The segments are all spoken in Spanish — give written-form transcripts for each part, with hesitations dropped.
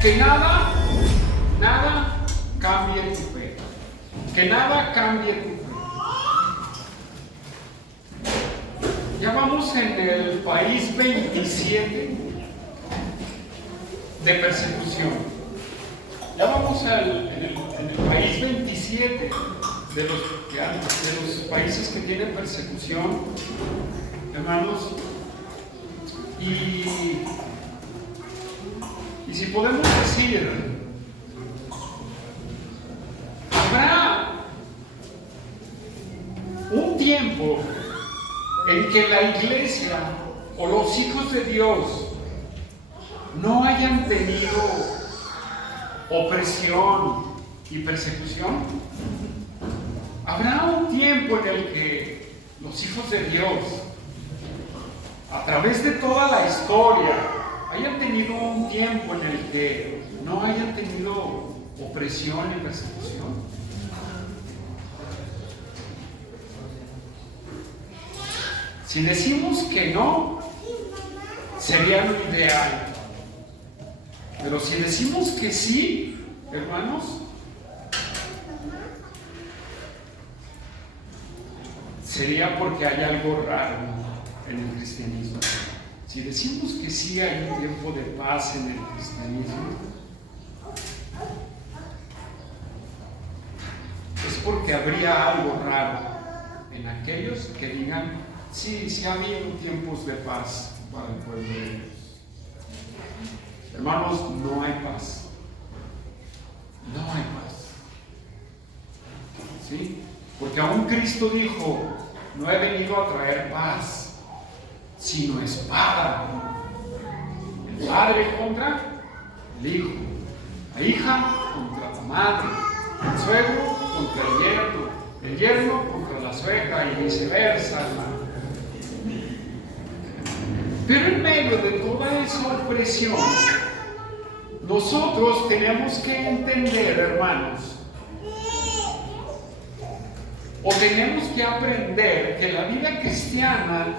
Que nada cambie tu fe. Que nada cambie tu fe. Ya vamos en el país 27 de persecución. Ya vamos en el país 27 de los países que tienen persecución, hermanos. Y si podemos decir, habrá un tiempo en que la iglesia o los hijos de Dios no hayan tenido opresión y persecución. Habrá un tiempo en el que los hijos de Dios, a través de toda la historia, hayan tenido un tiempo en el que no hayan tenido opresión y persecución. Si decimos que no, sería lo ideal. Pero si decimos que sí, hermanos, sería porque hay algo raro en el cristianismo. Si decimos que sí hay un tiempo de paz en el cristianismo, es porque habría algo raro en aquellos que digan, sí ha habido tiempos de paz para el pueblo de Dios. Hermanos, no hay paz. No hay paz. ¿Sí? Porque aún Cristo dijo, no he venido a traer paz, sino espada. El padre contra el hijo, la hija contra la madre, el suegro contra el yerno contra la suegra y viceversa, hermano. Pero en medio de toda esa opresión, nosotros tenemos que entender, hermanos, o tenemos que aprender que la vida cristiana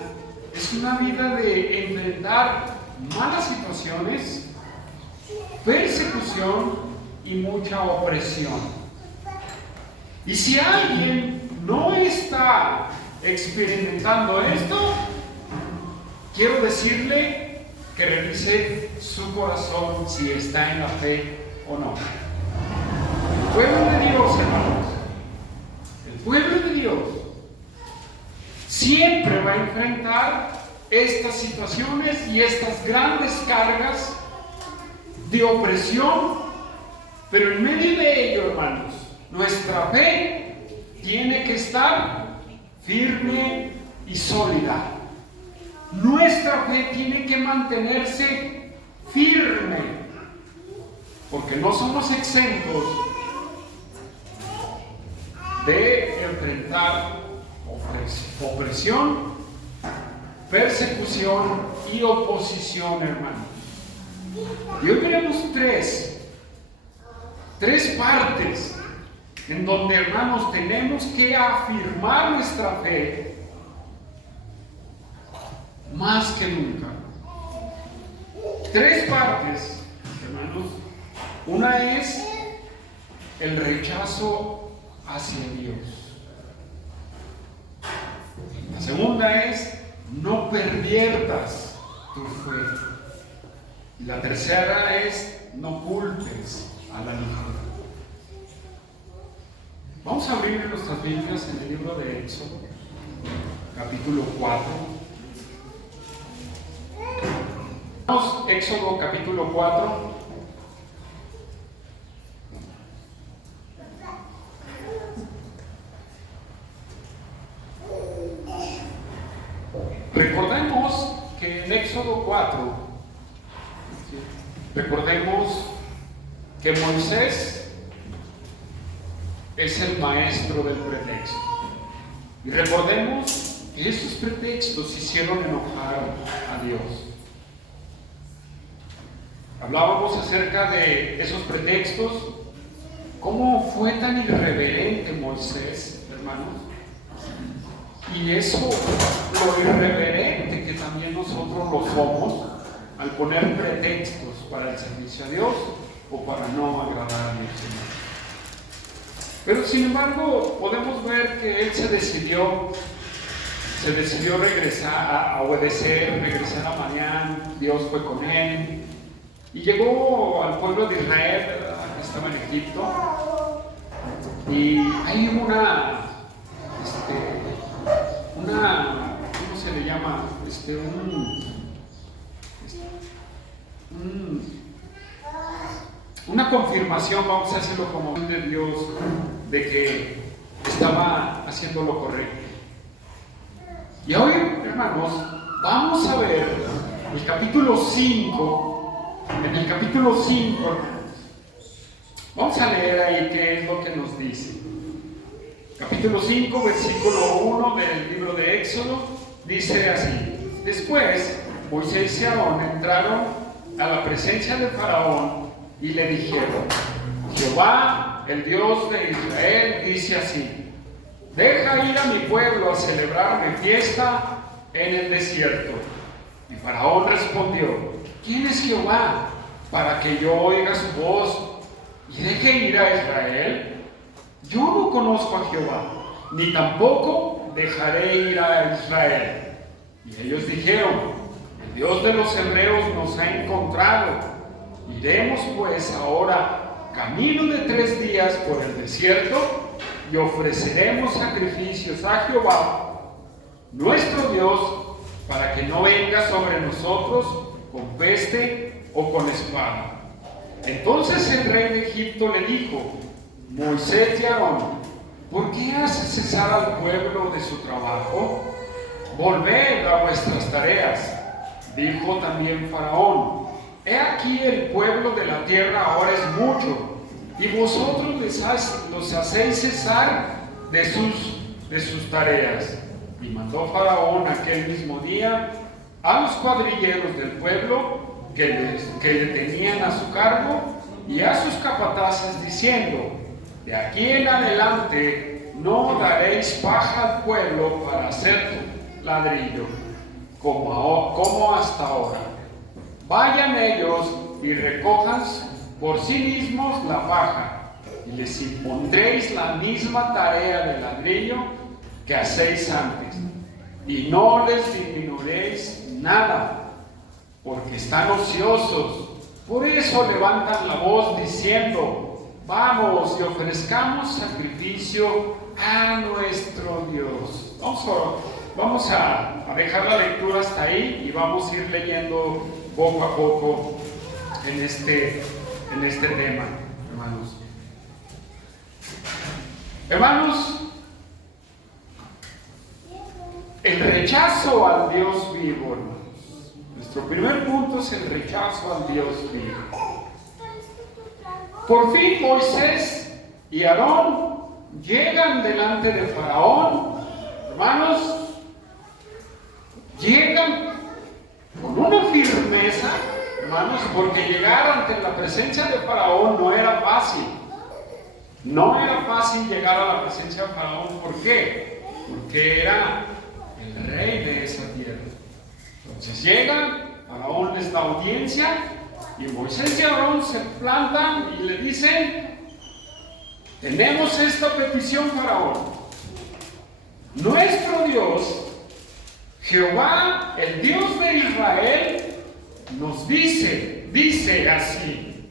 es una vida de enfrentar malas situaciones, persecución y mucha opresión. Y si alguien no está experimentando esto, quiero decirle que revise su corazón si está en la fe o no. El pueblo de Dios, hermanos, el pueblo de Dios siempre va a enfrentar estas situaciones y estas grandes cargas de opresión, pero en medio de ello, hermanos, nuestra fe tiene que estar firme y sólida. Nuestra fe tiene que mantenerse firme, porque no somos exentos de enfrentar opresión, persecución y oposición, hermanos. Y hoy veremos tres partes en donde, hermanos, tenemos que afirmar nuestra fe más que nunca. Tres partes, hermanos. Una es el rechazo hacia Dios. La segunda es no perviertas tu fe. Y la tercera es no culpes a la hija. Vamos a abrir nuestras Biblias en el libro de Éxodo, capítulo 4. Éxodo capítulo 4. Recordemos que en Éxodo 4, recordemos que Moisés es el maestro del pretexto. Y recordemos que esos pretextos hicieron enojar a Dios. Hablábamos acerca de esos pretextos, cómo fue tan irreverente Moisés, hermanos, y eso, lo irreverente que también nosotros lo somos al poner pretextos para el servicio a Dios o para no agradarle al Señor. Pero sin embargo, podemos ver que él se decidió regresar, a obedecer, regresar a Madián. Dios fue con él y llegó al pueblo de Israel, ¿verdad?, que estaba en Egipto, y hay ¿cómo se le llama? Una confirmación, vamos a decirlo como de Dios, de que estaba haciendo lo correcto. Y hoy, hermanos, vamos a ver el capítulo 5. En el capítulo 5, vamos a leer ahí qué es lo que nos dice. Capítulo 5, versículo 1 del libro de Éxodo, dice así: Después, Moisés y Aarón entraron a la presencia de Faraón y le dijeron: Jehová, el Dios de Israel, dice así: Deja ir a mi pueblo a celebrarme fiesta en el desierto. Y Faraón respondió: ¿Quién es Jehová para que yo oiga su voz y deje ir a Israel? Yo no conozco a Jehová, ni tampoco dejaré ir a Israel. Y ellos dijeron: El Dios de los hebreos nos ha encontrado. Iremos pues ahora camino de 3 días por el desierto y ofreceremos sacrificios a Jehová, nuestro Dios, para que no venga sobre nosotros con peste o con espada. Entonces el rey de Egipto le dijo: Moisés y Aarón, ¿por qué hace cesar al pueblo de su trabajo? Volved a vuestras tareas. Dijo también Faraón: He aquí el pueblo de la tierra ahora es mucho, y vosotros los hacéis cesar de sus tareas. Y mandó Faraón aquel mismo día a los cuadrilleros del pueblo que le tenían a su cargo y a sus capataces, diciendo: De aquí en adelante no daréis paja al pueblo para hacer ladrillo, como hasta ahora. Vayan ellos y recojan por sí mismos la paja, y les impondréis la misma tarea de ladrillo que hacéis antes, y no les disminuiréis nada, porque están ociosos. Por eso levantan la voz diciendo: Vamos y ofrezcamos sacrificio a nuestro Dios. Vamos a dejar la lectura hasta ahí y vamos a ir leyendo poco a poco en este tema, hermanos. Hermanos, el rechazo al Dios vivo, hermanos. Nuestro primer punto es el rechazo al Dios vivo. Por fin Moisés y Aarón llegan delante de Faraón, hermanos, llegan con una firmeza, hermanos, porque llegar ante la presencia de Faraón no era fácil. No era fácil llegar a la presencia de Faraón. ¿Por qué? Porque era el rey de esa tierra. Entonces llegan, Faraón les da audiencia, y Moisés y Aarón se plantan y le dicen: tenemos esta petición, Faraón. Nuestro Dios, Jehová, el Dios de Israel, nos dice así: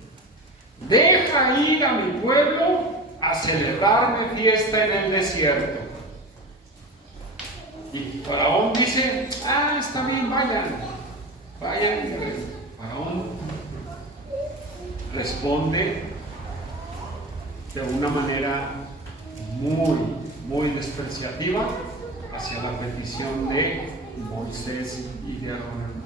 deja ir a mi pueblo a celebrarme fiesta en el desierto. Y Faraón dice: está bien, vayan. Faraón responde de una manera muy despreciativa hacia la petición de Moisés y de Aarón.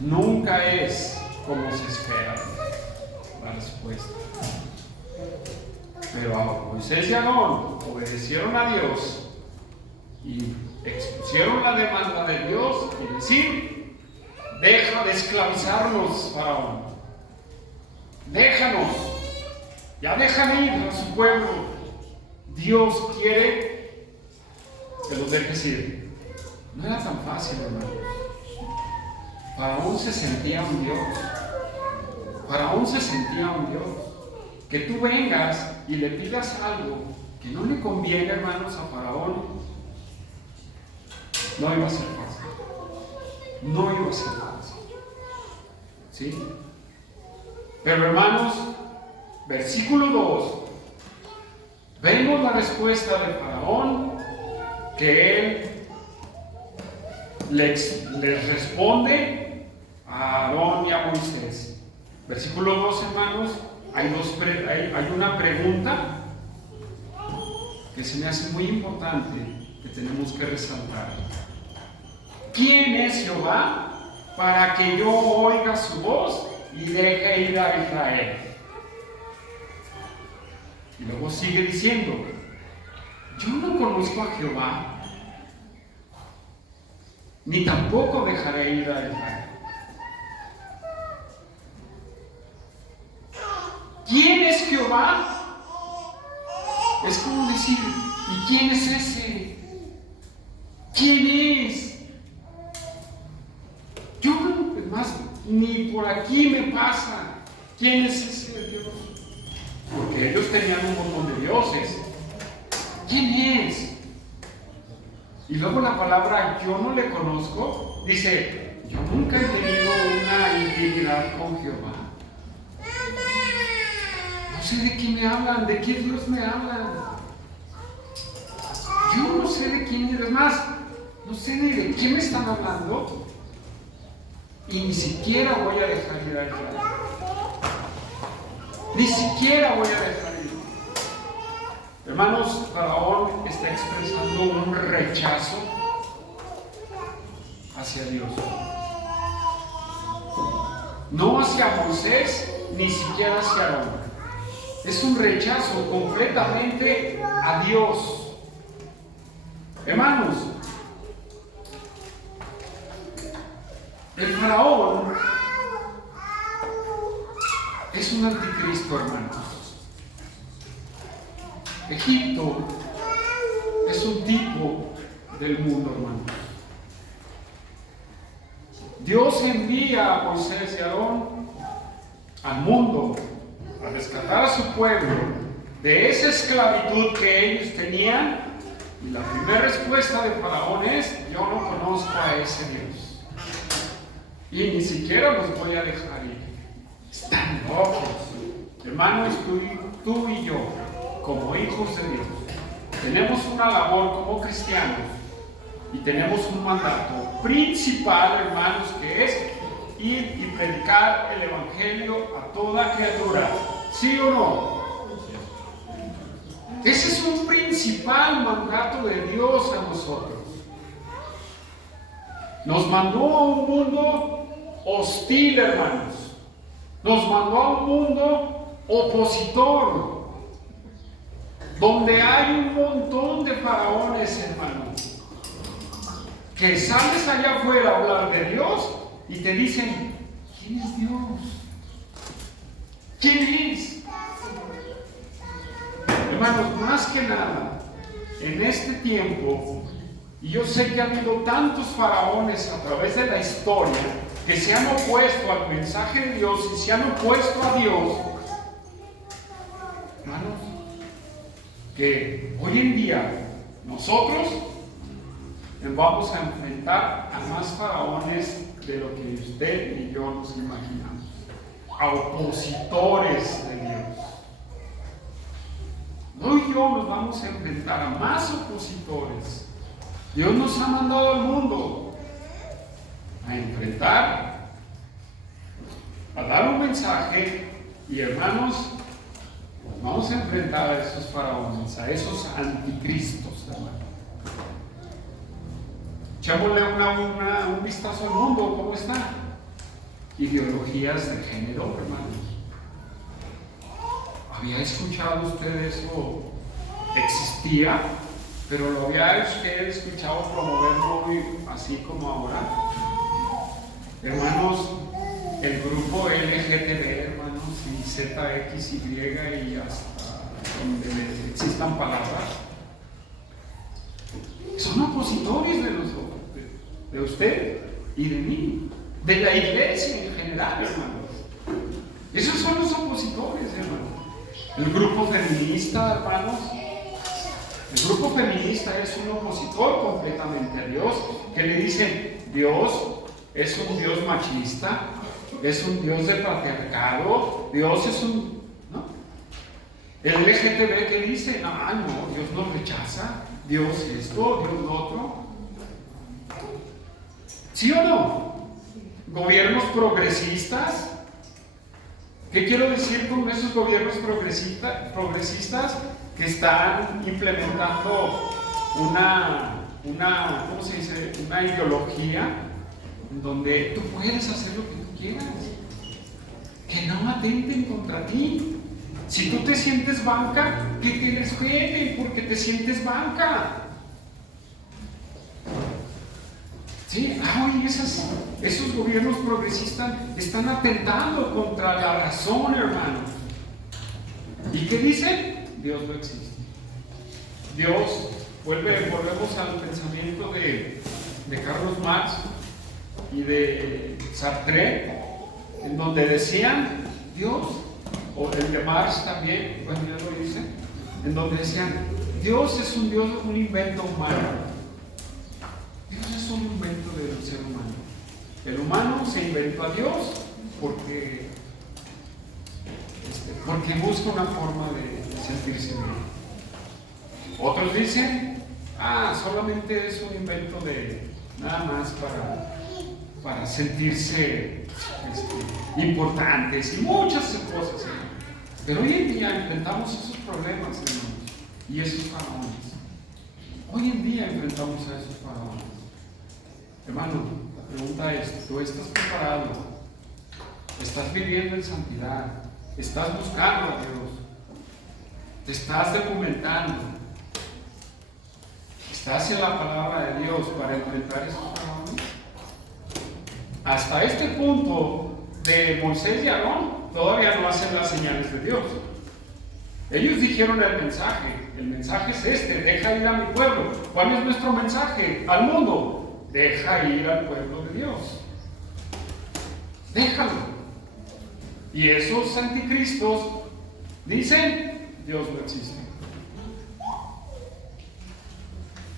Nunca es como se espera la respuesta. Pero a Moisés y Aarón obedecieron a Dios y expusieron la demanda de Dios y decir: deja de esclavizarnos, Faraón. Déjanos. Ya dejan ir a su pueblo. Dios quiere que los dejes ir. No era tan fácil, hermanos. Faraón se sentía un Dios. Faraón se sentía un Dios. Que tú vengas y le pidas algo que no le conviene, hermanos, a Faraón, no iba a ser fácil. No iba a ser fácil. ¿Sí? Pero, hermanos, versículo 2, vemos la respuesta de Faraón, que él les responde a Aarón y a Moisés. Versículo 2, hermanos, hay una pregunta que se me hace muy importante, que tenemos que resaltar. ¿Quién es Jehová para que yo oiga su voz y deje ir a Israel? Y luego sigue diciendo, yo no conozco a Jehová, ni tampoco dejaré ir a Israel. ¿Quién es Jehová? Es como decir, ¿y quién es ese? ¿Quién es? Yo, además, ni por aquí me pasa. ¿Quién es ese Dios? Porque ellos tenían un montón de dioses. ¿Quién es? Y luego la palabra yo no le conozco, dice, yo nunca he tenido una intimidad con Jehová. No sé de quién me hablan, de qué Dios me hablan. Yo no sé de quién es más, no sé ni de quién me están hablando. Y ni siquiera voy a dejar ir a Israel. Ni siquiera voy a dejar ir. Hermanos, Faraón está expresando un rechazo hacia Dios. No hacia Moisés, ni siquiera hacia Aarón. Es un rechazo completamente a Dios. Hermanos, el Faraón es un anticristo, hermanos. Egipto es un tipo del mundo, hermanos. Dios envía a Moisés y a Aarón al mundo a rescatar a su pueblo de esa esclavitud que ellos tenían. Y la primera respuesta de Faraón es, yo no conozco a ese Dios. Y ni siquiera los voy a dejar ir. Están locos. Hermanos, tú y yo, como hijos de Dios, tenemos una labor como cristianos y tenemos un mandato principal, hermanos, que es ir y predicar el Evangelio a toda criatura. ¿Sí o no? Ese es un principal mandato de Dios a nosotros. Nos mandó a un mundo hostil, hermanos. Nos mandó a un mundo opositor, donde hay un montón de faraones, hermanos, que sales allá afuera a hablar de Dios y te dicen, ¿quién es Dios? ¿Quién es? Hermanos, más que nada, en este tiempo, y yo sé que ha habido tantos faraones a través de la historia que se han opuesto al mensaje de Dios y se han opuesto a Dios, hermanos, que hoy en día nosotros vamos a enfrentar a más faraones de lo que usted y yo nos imaginamos, a opositores de Dios. Hoy y yo nos vamos a enfrentar a más opositores. Dios nos ha mandado al mundo a enfrentar, a dar un mensaje, y hermanos, vamos a enfrentar a esos faraones, a esos anticristos, hermanos. Echémosle un vistazo al mundo, ¿cómo está? Ideologías de género, hermanos. ¿Había escuchado usted eso? ¿Existía? Pero lo había usted escuchado promoverlo así como ahora. Hermanos, el grupo LGTB, hermanos, y ZXY y hasta donde existan palabras, son opositores de nosotros, de usted y de mí. de la iglesia en general, hermanos. Esos son los opositores, hermanos. El grupo feminista, hermanos. El grupo feminista es un opositor completamente a Dios, que le dicen, Dios es un Dios machista, es un Dios de patriarcado, Dios es un... ¿no? El LGTB que dice, no, Dios nos rechaza, Dios esto, Dios lo otro. ¿Sí o no? Gobiernos progresistas. ¿Qué quiero decir con esos gobiernos progresistas que están implementando ¿cómo se dice? Una ideología en donde tú puedes hacer lo que tú quieras, que no atenten contra ti? Si tú te sientes banca, que te respeten porque te sientes banca. Sí, oye, esos gobiernos progresistas están atentando contra la razón, hermanos. ¿Y qué dicen? Dios no existe. Dios, volvemos al pensamiento de Carlos Marx y de Sartre, en donde decían Dios, o el de Marx también, bueno, ya lo dice, en donde decían Dios es un Dios, un invento humano. Dios es un invento del ser humano. El humano se inventó a Dios porque busca una forma de sentirse bien. Otros dicen, solamente es un invento de nada más para sentirse importantes y muchas cosas. Pero hoy en día enfrentamos esos problemas, hermanos, y esos faraones. Hoy en día enfrentamos a esos faraones. Hermano, la pregunta es, ¿tú estás preparado? ¿Estás viviendo en santidad? ¿Estás buscando a Dios? ¿Te estás documentando? ¿Estás en la palabra de Dios para enfrentar esos faraones? Hasta este punto de Moisés y Aarón todavía no hacen las señales de Dios. Ellos dijeron el mensaje es este: deja ir a mi pueblo. ¿Cuál es nuestro mensaje al mundo? Deja ir al pueblo de Dios, déjalo. Y esos anticristos dicen, Dios no existe,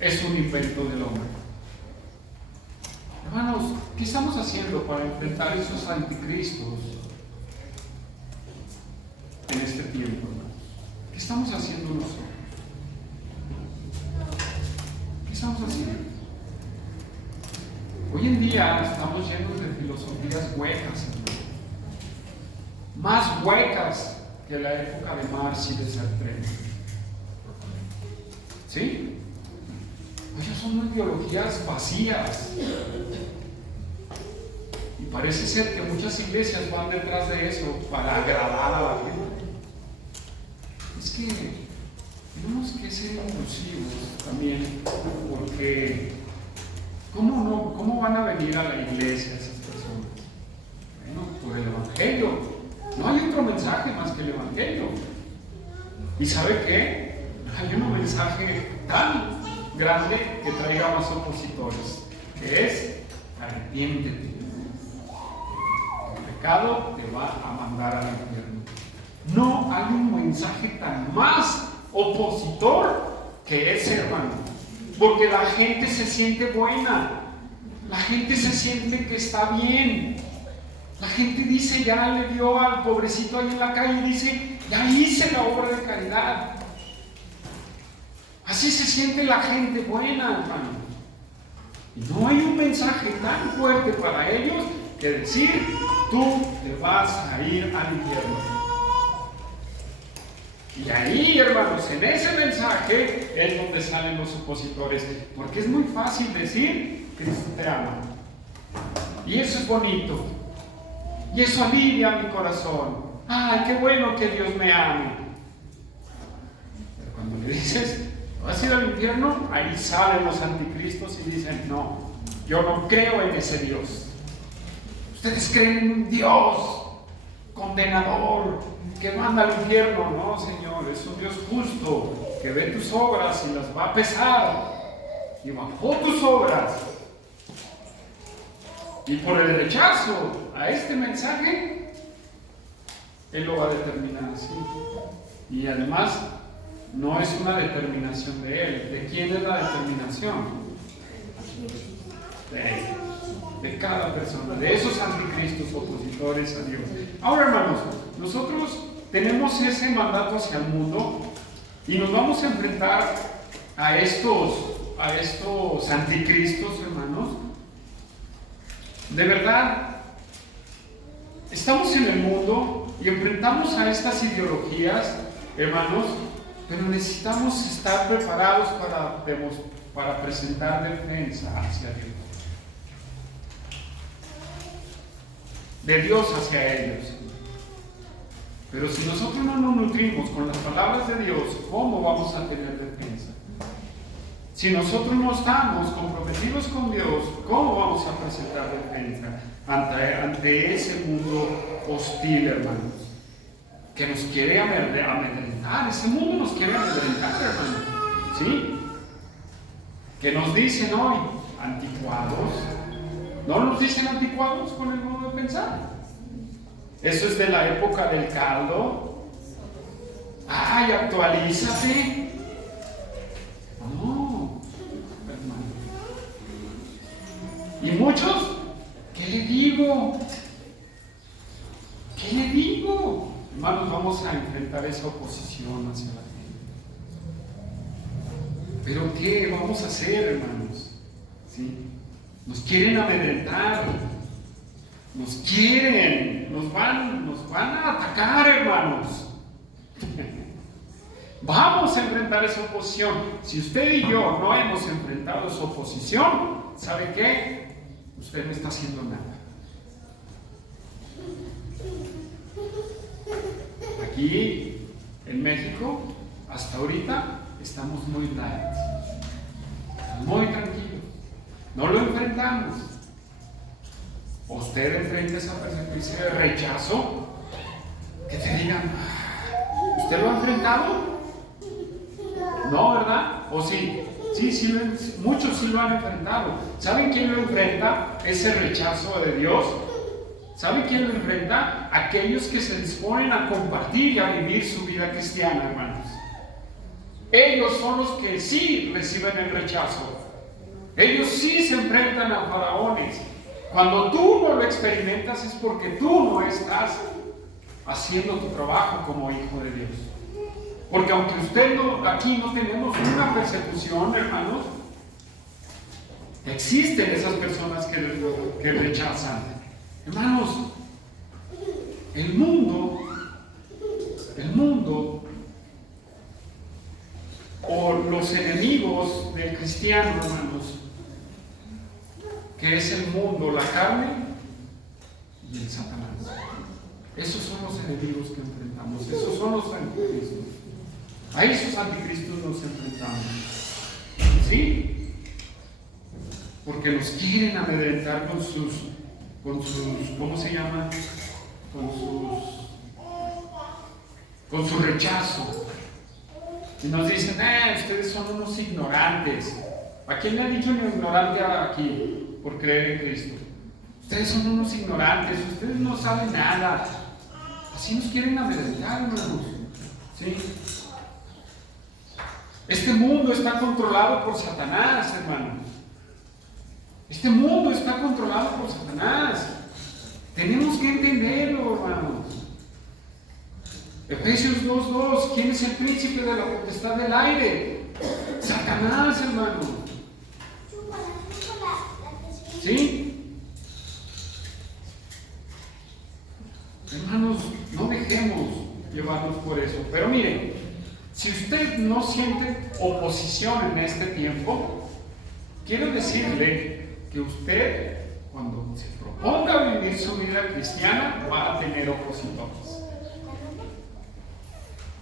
es un invento del hombre. Hermanos, ¿qué estamos haciendo para enfrentar esos anticristos en este tiempo? ¿Qué estamos haciendo nosotros? ¿Qué estamos haciendo? Hoy en día estamos llenos de filosofías huecas, hermano. Más huecas que la época de Marx y de Sartre. ¿Sí? Ellos son ideologías vacías. Y parece ser que muchas iglesias van detrás de eso para agradar a la gente. Es que tenemos que ser inclusivos también, porque ¿cómo van a venir a la iglesia esas personas? Bueno, por el Evangelio. No hay otro mensaje más que el Evangelio. ¿Y sabe qué? Hay un mensaje tan grande que traiga más opositores, que es: arrepiéntete. El pecado te va a mandar al infierno. No hay un mensaje tan más opositor que ese, hermano, porque la gente se siente buena, la gente se siente que está bien. La gente dice, ya le dio al pobrecito ahí en la calle, dice, ya hice la obra de caridad. Así se siente la gente buena, hermano. Y no hay un mensaje tan fuerte para ellos que decir, tú te vas a ir al infierno. Y ahí, hermanos, en ese mensaje es donde salen los opositores, porque es muy fácil decir, Cristo te ama. Y eso es bonito. Y eso alivia mi corazón. ¡Ay, qué bueno que Dios me ame! Pero cuando le dices, ¿vas a ir al infierno? Ahí salen los anticristos y dicen, no, yo no creo en ese Dios. Ustedes creen en un Dios condenador que manda al infierno. No, Señor, es un Dios justo que ve tus obras y las va a pesar. Y bajó tus obras Y por el rechazo a este mensaje, Él lo va a determinar así. Y además, no es una determinación de Él. ¿De quién es la determinación? De Él. De cada persona, de esos anticristos opositores a Dios. Ahora, hermanos, nosotros tenemos ese mandato hacia el mundo y nos vamos a enfrentar a estos anticristos, hermanos. De verdad, estamos en el mundo y enfrentamos a estas ideologías, hermanos, pero necesitamos estar preparados para presentar defensa hacia Dios. De Dios hacia ellos. Pero si nosotros no nos nutrimos con las palabras de Dios, ¿cómo vamos a tener defensa? Si nosotros no estamos comprometidos con Dios, ¿cómo vamos a presentar defensa ante ese mundo hostil, hermanos? Que nos quiere amedrentar. Ese mundo nos quiere amedrentar, hermanos. ¿Sí? Que nos dicen hoy, anticuados. ¿No nos dicen anticuados con el modo de pensar? Eso es de la época del caldo. ¡Ay, actualízate! No, hermano. Y muchos, ¿qué le digo? ¿Qué le digo? Hermanos, vamos a enfrentar esa oposición hacia la gente. ¿Pero qué vamos a hacer, hermanos? ¿Sí? Nos quieren amedrentar, nos van a atacar, hermanos. Vamos a enfrentar esa oposición. Si usted y yo no hemos enfrentado esa oposición, ¿sabe qué? Usted no está haciendo nada. Aquí, en México, hasta ahorita, estamos muy light, muy tranquilos. No lo enfrentamos. Usted enfrenta esa persecución de rechazo, que te digan, ¿usted lo ha enfrentado? No, ¿verdad? ¿O sí? Sí, muchos sí lo han enfrentado. ¿Saben quién lo enfrenta? Ese rechazo de Dios. ¿Saben quién lo enfrenta? Aquellos que se disponen a compartir y a vivir su vida cristiana, hermanos. Ellos son los que sí reciben el rechazo. Ellos sí se enfrentan a faraones. Cuando tú no lo experimentas es porque tú no estás haciendo tu trabajo como hijo de Dios. Porque aunque aquí no tenemos una persecución, hermanos, existen esas personas que rechazan. Hermanos, el mundo o los enemigos del cristiano, hermanos, que es el mundo, la carne y el Satanás. Esos son los enemigos que enfrentamos, esos son los anticristos. A esos anticristos nos enfrentamos. ¿Sí? Porque nos quieren amedrentar con sus, ¿cómo se llama? Con su rechazo. Y nos dicen, ustedes son unos ignorantes. ¿A quién le ha dicho un ignorante aquí por creer en Cristo? Ustedes son unos ignorantes, ustedes no saben nada. Así nos quieren amedrentar, hermanos. ¿Sí? Este mundo está controlado por Satanás, hermanos. Este mundo está controlado por Satanás. Tenemos que entenderlo, hermanos. Efesios 2:2, ¿quién es el príncipe de la potestad del aire? Satanás, hermano. ¿Sí? Hermanos, no dejemos llevarnos por eso. Pero miren, si usted no siente oposición en este tiempo, quiero decirle que usted, cuando se proponga vivir su vida cristiana, va a tener opositores.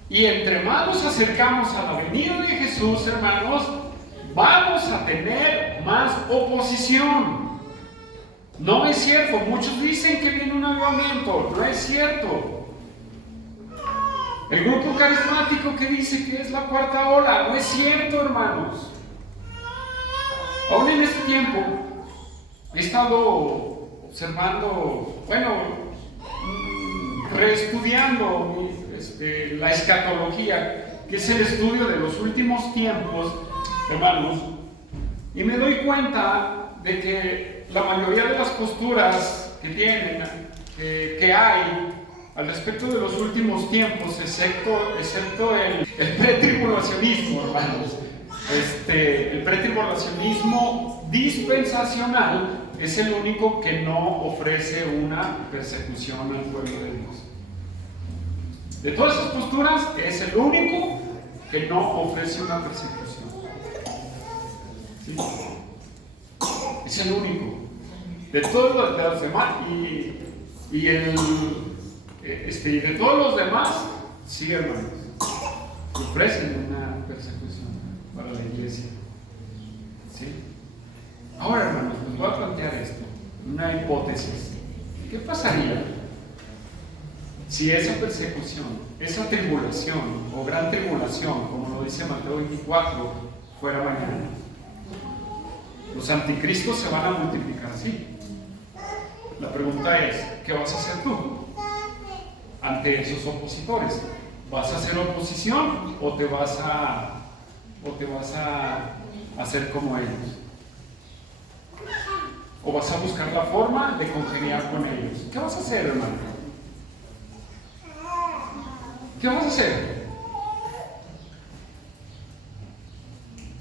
Y entre más nos acercamos a la venida de Jesús, hermanos, vamos a tener más oposición. No es cierto, muchos dicen que viene un avivamiento, no es cierto. El grupo carismático que dice que es la cuarta ola, no es cierto, hermanos. Aún en este tiempo he estado observando, reestudiando la escatología, que es el estudio de los últimos tiempos, hermanos, y me doy cuenta de que la mayoría de las posturas que hay al respecto de los últimos tiempos, excepto el pretribulacionismo, hermanos, el pretribulacionismo dispensacional es el único que no ofrece una persecución al pueblo de Dios. De todas esas posturas, es el único que no ofrece una persecución. ¿Sí? Es el único. De todos los demás, y de todos los demás, sí, hermanos, ofrecen una persecución para la iglesia. ¿Sí? Ahora, hermanos, les voy a plantear esto, una hipótesis. ¿Qué pasaría si esa persecución, esa tribulación o gran tribulación, como lo dice Mateo 24, fuera mañana? Los anticristos se van a multiplicar, sí. La pregunta es, ¿qué vas a hacer tú ante esos opositores? ¿Vas a hacer oposición o te vas a hacer como ellos? ¿O vas a buscar la forma de congeniar con ellos? ¿Qué vas a hacer, hermano? ¿Qué vas a hacer?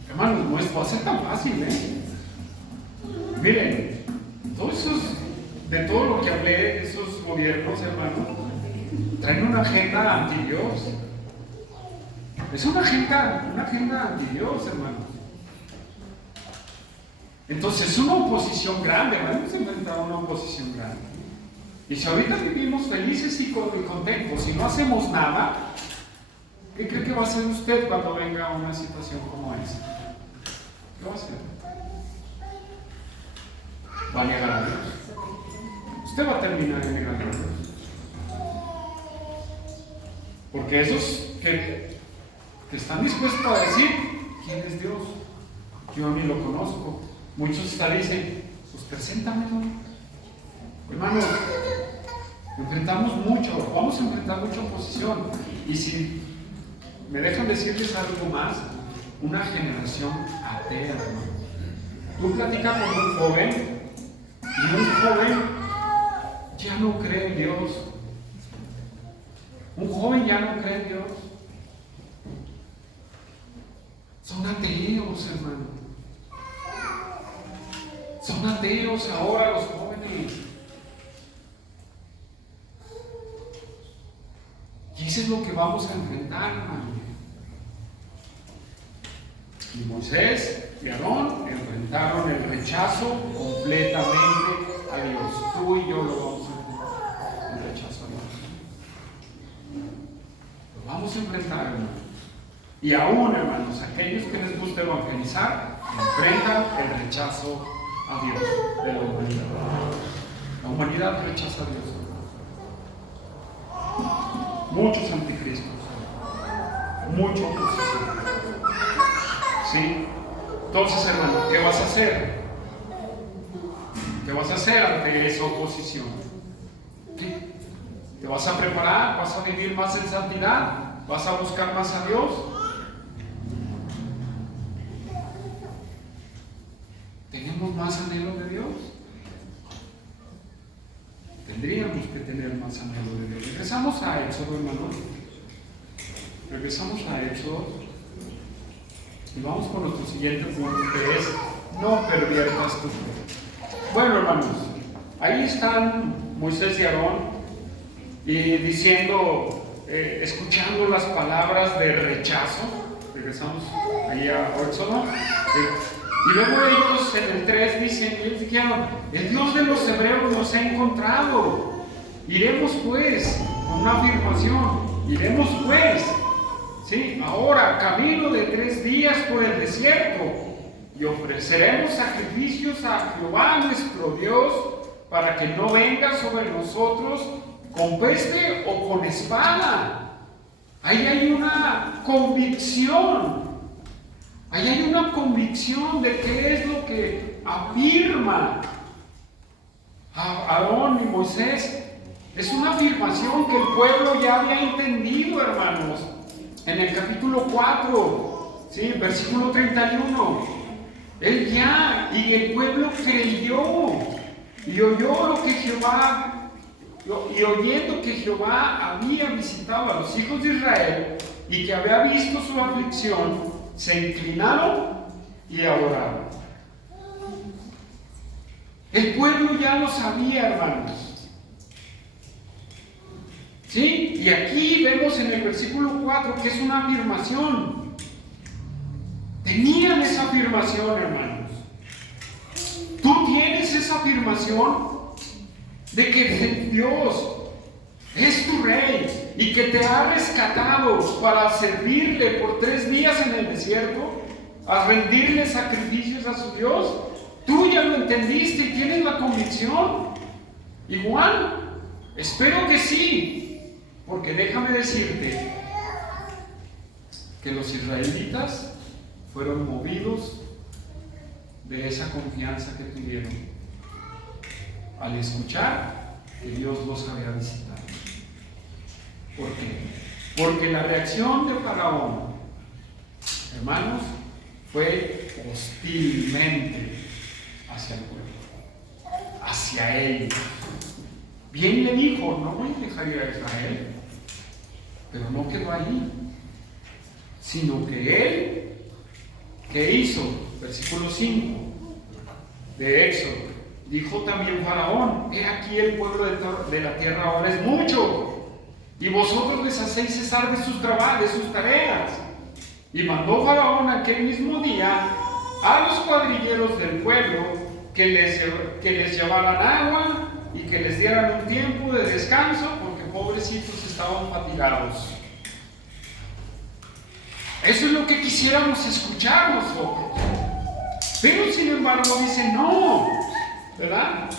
Hermanos, no va a ser tan fácil, Miren, de todo lo que hablé de esos gobiernos, hermanos, traen una agenda anti-Dios. Es una agenda anti-Dios, hermanos. Entonces, una oposición grande, hemos enfrentado una oposición grande. Y si ahorita vivimos felices y contentos y no hacemos nada, ¿qué cree que va a hacer usted cuando venga una situación como esa? ¿Qué va a hacer? ¿Va a negar a Dios? Usted va a terminar negando a Dios. Porque esos que están dispuestos a decir, ¿quién es Dios? Yo ni lo conozco. Muchos dicen, pues preséntamelo. Hermanos, vamos a enfrentar mucha oposición. Y si me dejan decirles algo más, una generación atea, hermano. Tú platicas con un joven y un joven ya no cree en Dios. Un joven ya no cree en Dios. Son ateos, hermano. Son ateos ahora los jóvenes. Y eso es lo que vamos a enfrentar, hermano. Y Moisés y Aarón enfrentaron el rechazo completamente a Dios. Tú y yo lo vamos a enfrentar, el rechazo a Dios. Lo vamos a enfrentar, hermano. Y aún, hermanos, aquellos que les gusta evangelizar, enfrentan el rechazo a Dios de la humanidad. La humanidad rechaza a Dios. Muchos anticristos, mucho oposición. ¿Sí? Entonces, hermano, ¿qué vas a hacer? ¿Qué vas a hacer ante esa oposición? ¿Qué? ¿Te vas a preparar? ¿Vas a vivir más en santidad? ¿Vas a buscar más a Dios? ¿Tenemos más anhelo de Dios? Tendríamos que tener más anhelo de Dios. Regresamos a Éxodo, hermanos. Regresamos a Éxodo. Y vamos con nuestro siguiente punto, que es: no perviertas tu fe. Bueno, hermanos, ahí están Moisés y Aarón y diciendo, escuchando las palabras de rechazo. Regresamos ahí a Éxodo. Y luego ellos en el 3 dijeron: el Dios de los hebreos nos ha encontrado. Iremos pues, con una afirmación, iremos pues, ¿sí? Ahora, camino de 3 días por el desierto, y ofreceremos sacrificios a Jehová nuestro Dios, para que no venga sobre nosotros con peste o con espada. Ahí hay una convicción. Ahí hay una convicción de qué es lo que afirma. a Aarón y Moisés. Es una afirmación que el pueblo ya había entendido, hermanos. En el capítulo 4, ¿sí? Versículo 31. Él ya, y el pueblo creyó y oyó lo que Jehová, y oyendo que Jehová había visitado a los hijos de Israel y que había visto su aflicción, se inclinaron y adoraron. El pueblo ya lo sabía, hermanos. ¿Sí? Y aquí vemos en el versículo 4 que es una afirmación. Tenían esa afirmación, hermanos. Tú tienes esa afirmación de que Dios es tu rey y que te ha rescatado para servirle por 3 días en el desierto, a rendirle sacrificios a su Dios. Tú ya lo entendiste y tienes la convicción. Igual, espero que sí. Porque déjame decirte que los israelitas fueron movidos de esa confianza que tuvieron al escuchar que Dios los había visitado. ¿Por qué? Porque la reacción de Faraón, hermanos, fue hostilmente hacia el pueblo, hacia ellos. Bien le dijo, no voy a dejar ir a Israel, pero no quedó ahí, sino que él, ¿qué hizo? Versículo 5 de Éxodo, dijo también Faraón, he aquí el pueblo de la tierra ahora es mucho, y vosotros les hacéis cesar de sus tareas. Y mandó Faraón aquel mismo día a los cuadrilleros del pueblo que les llevaran agua y que les dieran un tiempo de descanso, porque pobrecitos estaban fatigados. Eso es lo que quisiéramos escuchar nosotros. Pero sin embargo dice no, ¿verdad?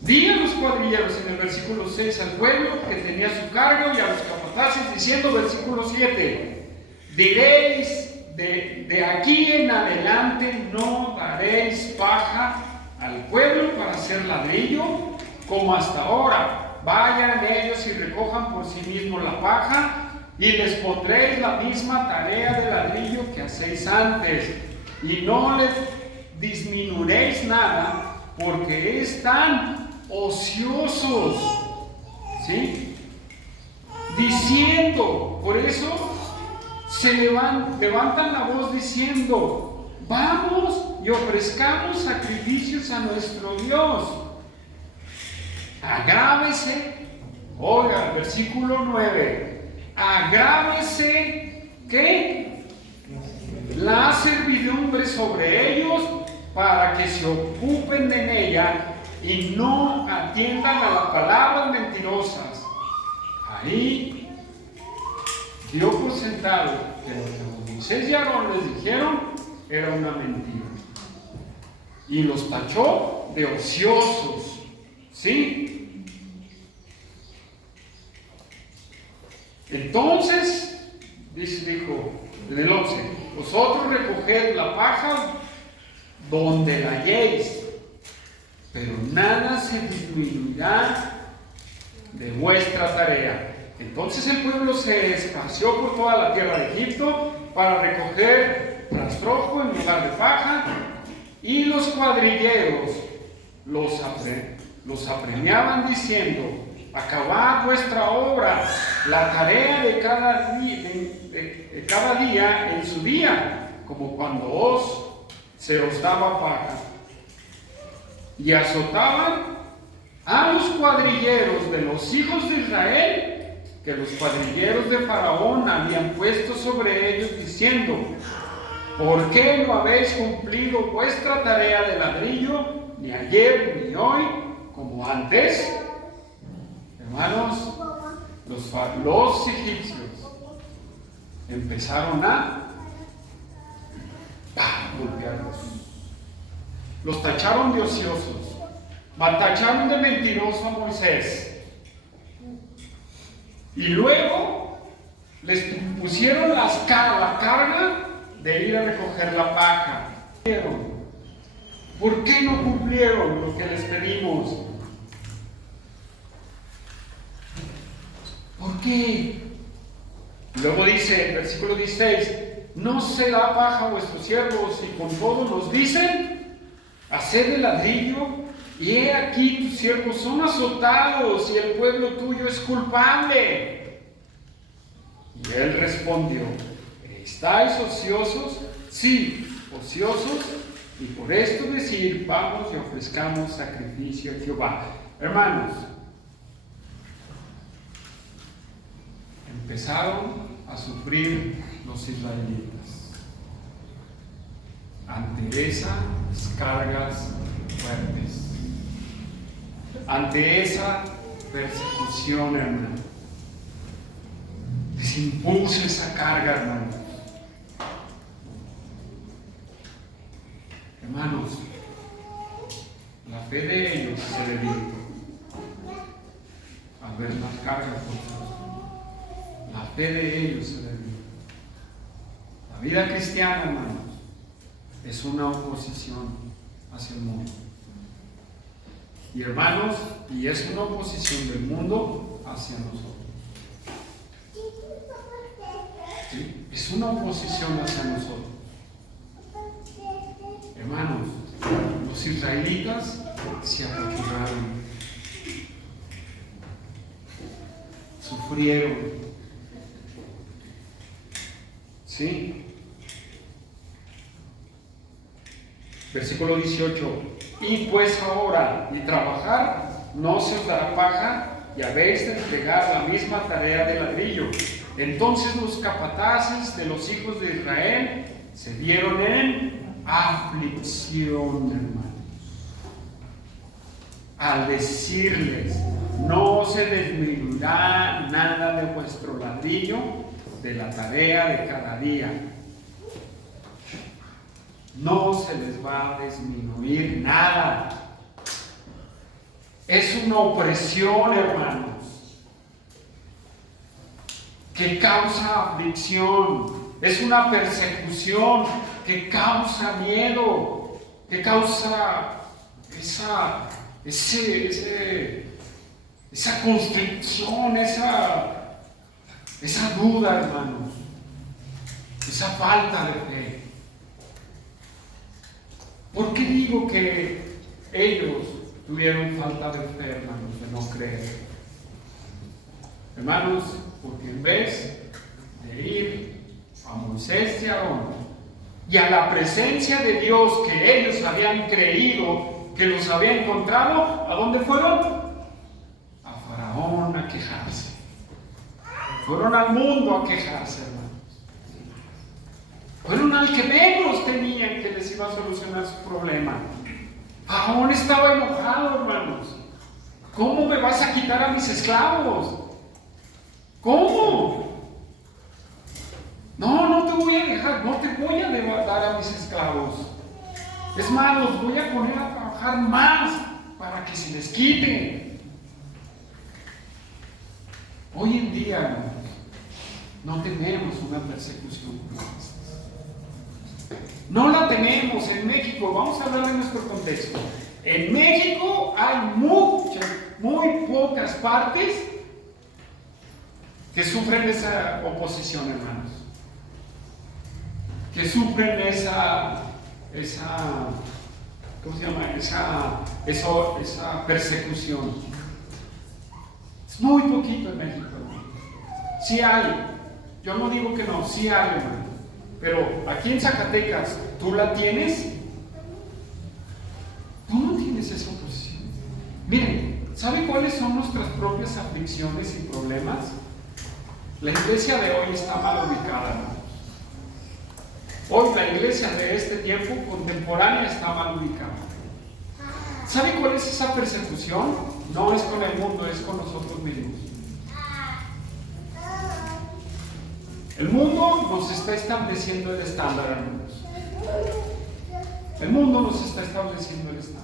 Di a los cuadrilleros en el versículo 6 al pueblo que tenía su cargo y a los capataces, diciendo, versículo 7, diréis de aquí en adelante no daréis paja al pueblo para hacer ladrillo, como hasta ahora. Vayan ellos y recojan por sí mismos la paja, y les pondréis la misma tarea de ladrillo que hacéis antes, y no les disminuiréis nada, porque están ociosos, ¿sí? Diciendo, por eso se levantan la voz diciendo, vamos y ofrezcamos sacrificios a nuestro Dios. Agrávese, oiga, versículo 9, agrávese, ¿qué? La servidumbre sobre ellos para que se ocupen en ella y no atiendan a las palabras mentirosas. Ahí dio por sentado que lo que Moisés y Aarón les dijeron era una mentira. Y los tachó de ociosos. ¿Sí? Entonces, dijo en el 11, vosotros recoged la paja donde la halléis, pero nada se disminuirá de vuestra tarea. Entonces el pueblo se esparció por toda la tierra de Egipto para recoger rastrojo en lugar de paja, y los cuadrilleros los apremiaban diciendo, acabad vuestra obra, la tarea de cada día en su día, como cuando se os daba paja. Y azotaban a los cuadrilleros de los hijos de Israel, que los cuadrilleros de Faraón habían puesto sobre ellos, diciendo, ¿por qué no habéis cumplido vuestra tarea de ladrillo, ni ayer ni hoy, como antes? Hermanos, los egipcios empezaron a golpearlos. Los tacharon de ociosos, tacharon de mentiroso a Moisés. Y luego les pusieron la carga de ir a recoger la paja. ¿Por qué no cumplieron lo que les pedimos? ¿Por qué? Luego dice el versículo 16, no se da paja a vuestros siervos, y con todo nos dicen, haced de ladrillo, y he aquí tus siervos son azotados, y el pueblo tuyo es culpable. Y él respondió, ¿estáis ociosos? Sí, ociosos, y por esto decir, vamos y ofrezcamos sacrificio a Jehová. Hermanos, empezaron a sufrir los israelitas ante esas cargas fuertes, ante esa persecución, hermano. Les impuso esa carga, hermanos. Hermanos, la fe de ellos se debilitó al ver las cargas forzosas. La fe de ellos se debilitó. La vida cristiana, hermanos, es una oposición hacia el mundo. Y hermanos, y es una oposición del mundo hacia nosotros. ¿Sí? Es una oposición hacia nosotros. Hermanos, los israelitas se apachurraron, sufrieron. ¿Sí? Versículo 18. Y pues ahora, y trabajar no se os dará paja, y habéis de entregar la misma tarea de ladrillo. Entonces los capataces de los hijos de Israel se vieron en aflicción, hermanos, al decirles, no se disminuirá nada de vuestro ladrillo, de la tarea de cada día. No se les va a disminuir nada. Es una opresión, hermanos, que causa aflicción. Es una persecución que causa miedo, que causa esa constricción, esa duda, hermanos, esa falta de fe. ¿Por qué digo que ellos tuvieron falta de fe, hermanos, de no creer? Hermanos, porque en vez de ir a Moisés y a Aarón y a la presencia de Dios que ellos habían creído que los había encontrado, ¿a dónde fueron? A Faraón a quejarse. Fueron al mundo a quejarse, hermanos. Fueron al que menos tenían que les iba a solucionar su problema. Faraón estaba enojado, hermanos. ¿Cómo me vas a quitar a mis esclavos? ¿Cómo? No te voy a dejar, no te voy a dar a mis esclavos. Es más, los voy a poner a trabajar más para que se les quiten. Hoy en día, hermanos, no tenemos una persecución como esta. No la tenemos en México. Vamos a hablar de nuestro contexto. En México hay muy pocas partes que sufren esa oposición, hermanos. Que sufren esa ¿cómo se llama? Esa persecución. Es muy poquito en México, hermano. Sí hay. Yo no digo que no, sí hay, hermano. Pero aquí en Zacatecas, ¿tú la tienes? Tú no tienes esa oposición. Miren, ¿sabe cuáles son nuestras propias aflicciones y problemas? La iglesia de hoy está mal ubicada, hermanos. Hoy la iglesia de este tiempo contemporánea está mal ubicada. ¿Sabe cuál es esa persecución? No es con el mundo, es con nosotros mismos. El mundo nos está estableciendo el estándar, hermanos. El mundo nos está estableciendo el estándar.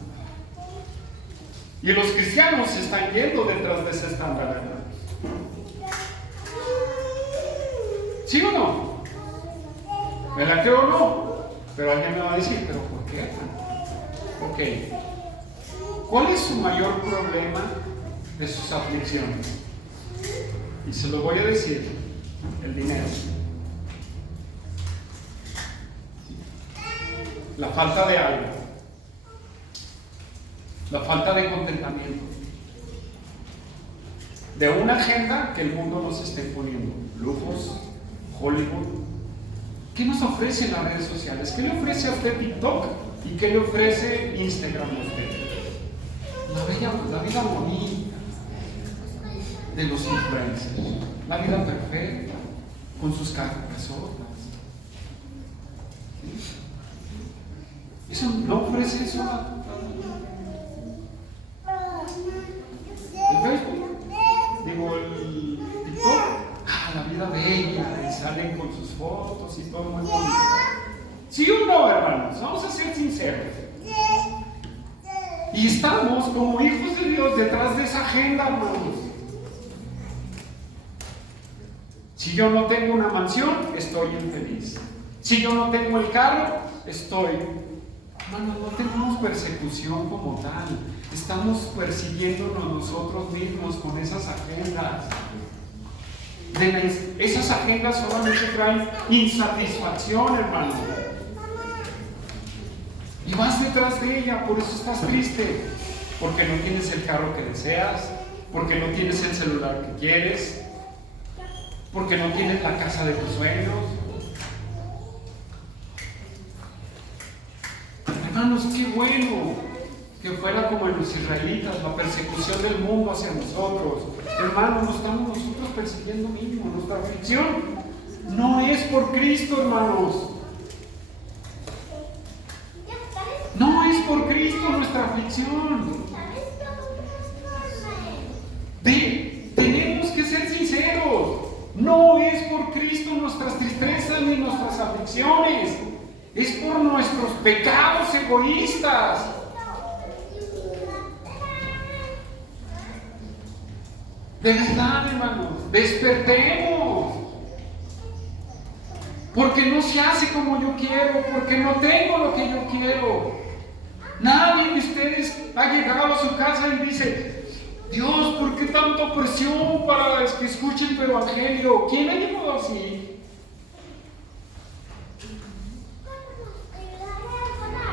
Y los cristianos se están yendo detrás de ese estándar, hermanos. ¿Sí o no? ¿Me la creo o no? Pero alguien me va a decir, ¿pero por qué? Ok. ¿Cuál es su mayor problema de sus aflicciones? Y se lo voy a decir: el dinero. La falta de algo. La falta de contentamiento. De una agenda que el mundo nos está imponiendo. Lujos, Hollywood. ¿Qué nos ofrecen las redes sociales? ¿Qué le ofrece a usted TikTok? ¿Y qué le ofrece Instagram a usted? La vida bonita de los influencers. La vida perfecta, con sus casotas. Eso no ofrece eso. El Facebook, digo, el TikTok, la vida bella, y salen con sus fotos y todo muy bonito. ¿Sí o no, hermanos? Vamos a ser sinceros. Y estamos como hijos de Dios detrás de esa agenda, hermanos. Si yo no tengo una mansión, estoy infeliz. Si yo no tengo el carro, estoy... Hermanos, no tenemos persecución como tal. Estamos persiguiéndonos nosotros mismos con esas agendas. Esas agendas solamente traen insatisfacción, hermano. Y vas detrás de ella, por eso estás triste. Porque no tienes el carro que deseas, porque no tienes el celular que quieres, porque no tienes la casa de tus sueños. Hermanos, qué bueno que fuera como en los israelitas, la persecución del mundo hacia nosotros. Hermanos, no estamos nosotros persiguiendo mismos. Nuestra aflicción no es por Cristo, hermanos. No es por Cristo nuestra aflicción. Tenemos que ser sinceros. No es por Cristo nuestras tristezas ni nuestras aflicciones. Es por nuestros pecados egoístas. De verdad, hermanos, despertemos. Porque no se hace como yo quiero, porque no tengo lo que yo quiero. Nadie de ustedes ha llegado a su casa y dice: Dios, ¿por qué tanta presión para que escuchen tu evangelio? ¿Quién ha llegado así?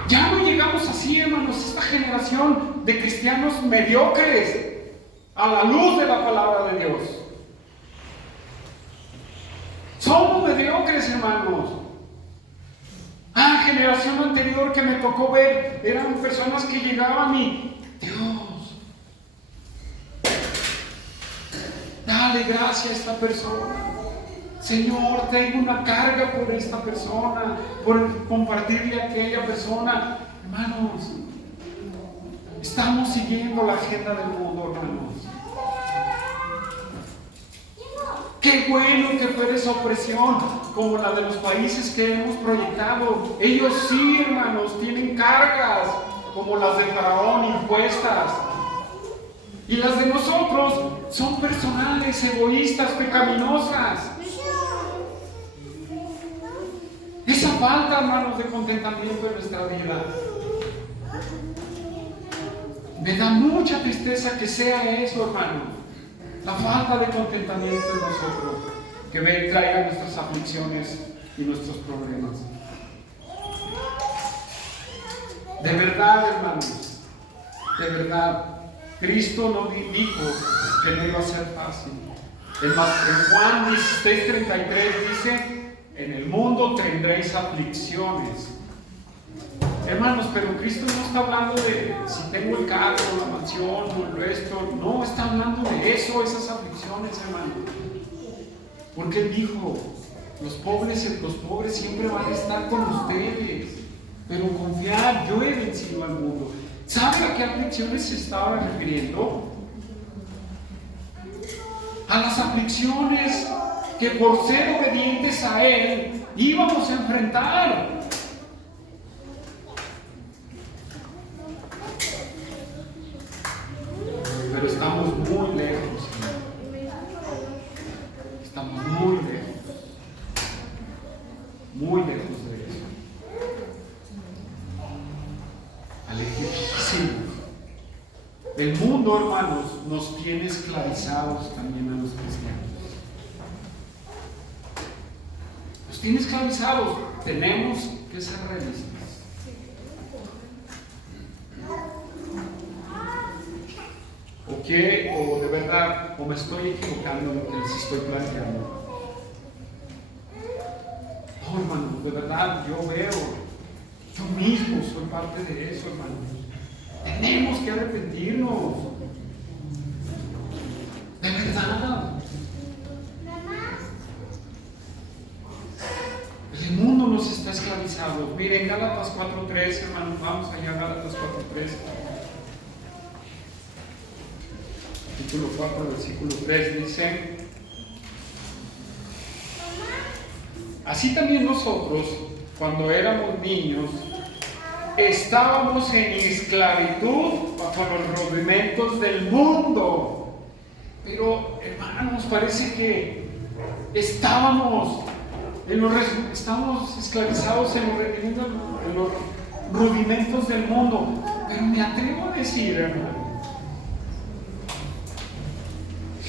Ya no llegamos así, hermanos. Esta generación de cristianos mediocres a la luz de la palabra de Dios. Somos mediocres, hermanos. Generación anterior que me tocó ver, eran personas que llegaban y: Dios, dale gracias a esta persona. Señor, tengo una carga por esta persona, por compartirle a aquella persona. Hermanos, estamos siguiendo la agenda del mundo, hermanos. Qué bueno que fuera esa opresión como la de los países que hemos proyectado. Ellos sí, hermanos, tienen cargas como las de Faraón impuestas. Y las de nosotros son personales, egoístas, pecaminosas. Esa falta, hermanos, de contentamiento en nuestra vida. Me da mucha tristeza que sea eso, hermanos. La falta de contentamiento en nosotros, que traiga nuestras aflicciones y nuestros problemas. De verdad, hermanos, de verdad, Cristo no dijo que no iba a ser fácil. En Juan 16:33 dice: en el mundo tendréis aflicciones. Hermanos, pero Cristo no está hablando de si tengo el carro, la mansión, o esto. No está hablando de eso, esas aflicciones, hermanos. Porque Él dijo: los pobres siempre van a estar con ustedes, pero confiad, yo he vencido al mundo. ¿Sabe a qué aflicciones se estaba refiriendo? A las aflicciones que por ser obedientes a Él íbamos a enfrentar. Pero estamos muy lejos. Estamos muy lejos. Muy lejos de eso. El mundo, hermanos, nos tiene esclavizados también a los cristianos. Nos tiene esclavizados. Tenemos que ser realistas. ¿O qué? ¿O de verdad? ¿O me estoy equivocando en lo que les estoy planteando? No, hermanos, de verdad, yo veo, yo mismo soy parte de eso, hermanos. Tenemos que arrepentirnos. De verdad. El mundo nos está esclavizando. Miren, Gálatas 4:3, hermanos, vamos allá a Gálatas 4:3. Capítulo 4, versículo 3 dice: así también nosotros, cuando éramos niños, estábamos en esclavitud bajo los rudimentos del mundo. Pero, hermanos, parece que estamos esclavizados en los rudimentos del mundo. Pero me atrevo a decir, hermanos,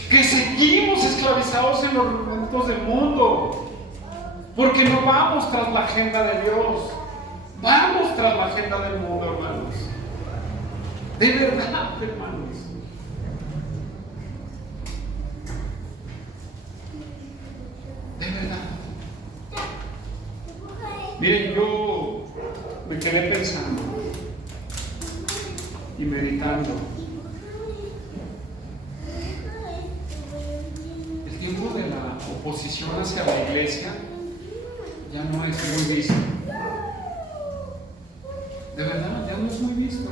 que seguimos esclavizados en los rudimentos del mundo, porque no vamos tras la agenda de Dios, vamos tras la agenda del mundo, hermanos. De verdad, hermanos. De verdad. Miren, yo me quedé pensando y meditando. El tiempo de la oposición hacia la iglesia ya no es muy visto. De verdad, ya no es muy visto.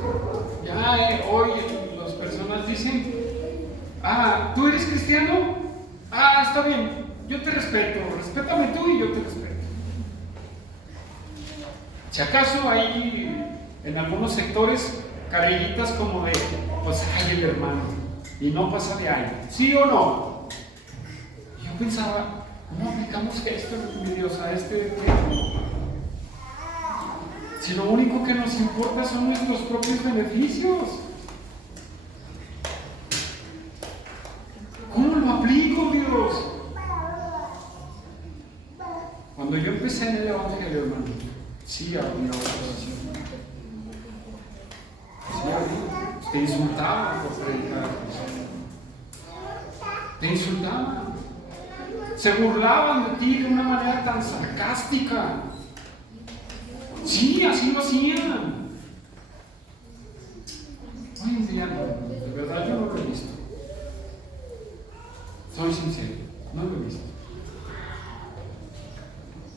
Ya hoy las personas dicen: ah, ¿tú eres cristiano? Ah, está bien, yo te respeto, respétame tú y yo te respeto. Si acaso hay en algunos sectores carillitas como de, pues hay el hermano, y no pasa de ahí, ¿sí o no? Yo pensaba, ¿cómo aplicamos esto, mi Dios, a este tiempo? Si lo único que nos importa son nuestros propios beneficios. ¿Cómo lo aplico, Dios? Cuando yo empecé en el Evangelio, hermano, sí había oposición. Sí había. Te insultaban por predicar. Te insultaban. Se burlaban de ti de una manera tan sarcástica. Sí, así lo hacían. Hoy en día no, de verdad yo no lo he visto. Soy sincero, no lo he visto.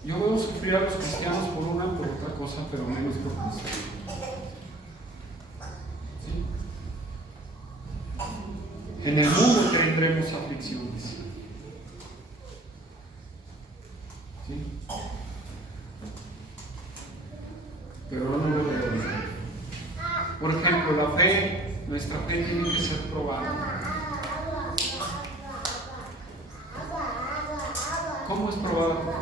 Yo veo sufrir a los cristianos por una por otra cosa, pero menos por Cristo. ¿Sí? En el mundo tendremos aflicciones. ¿Sí? Pero no lo veo. Por ejemplo, la fe, nuestra fe tiene que ser probada. ¿Cómo es probada tu fe?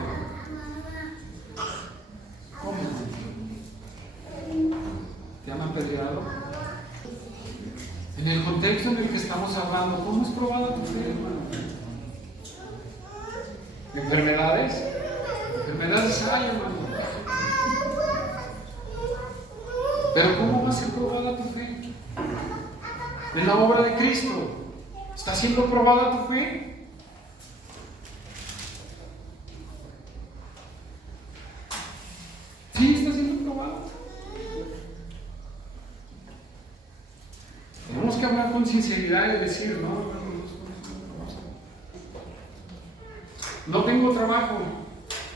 ¿Cómo? ¿Te han apedreado? En el contexto en el que estamos hablando, ¿cómo es probada tu fe, hermano? ¿Enfermedades? Enfermedades hay, hermano. Pero ¿cómo va a ser probada tu fe? En la obra de Cristo, ¿está siendo probada tu fe? Sí, está siendo probada. Tenemos que hablar con sinceridad y decir, no tengo trabajo.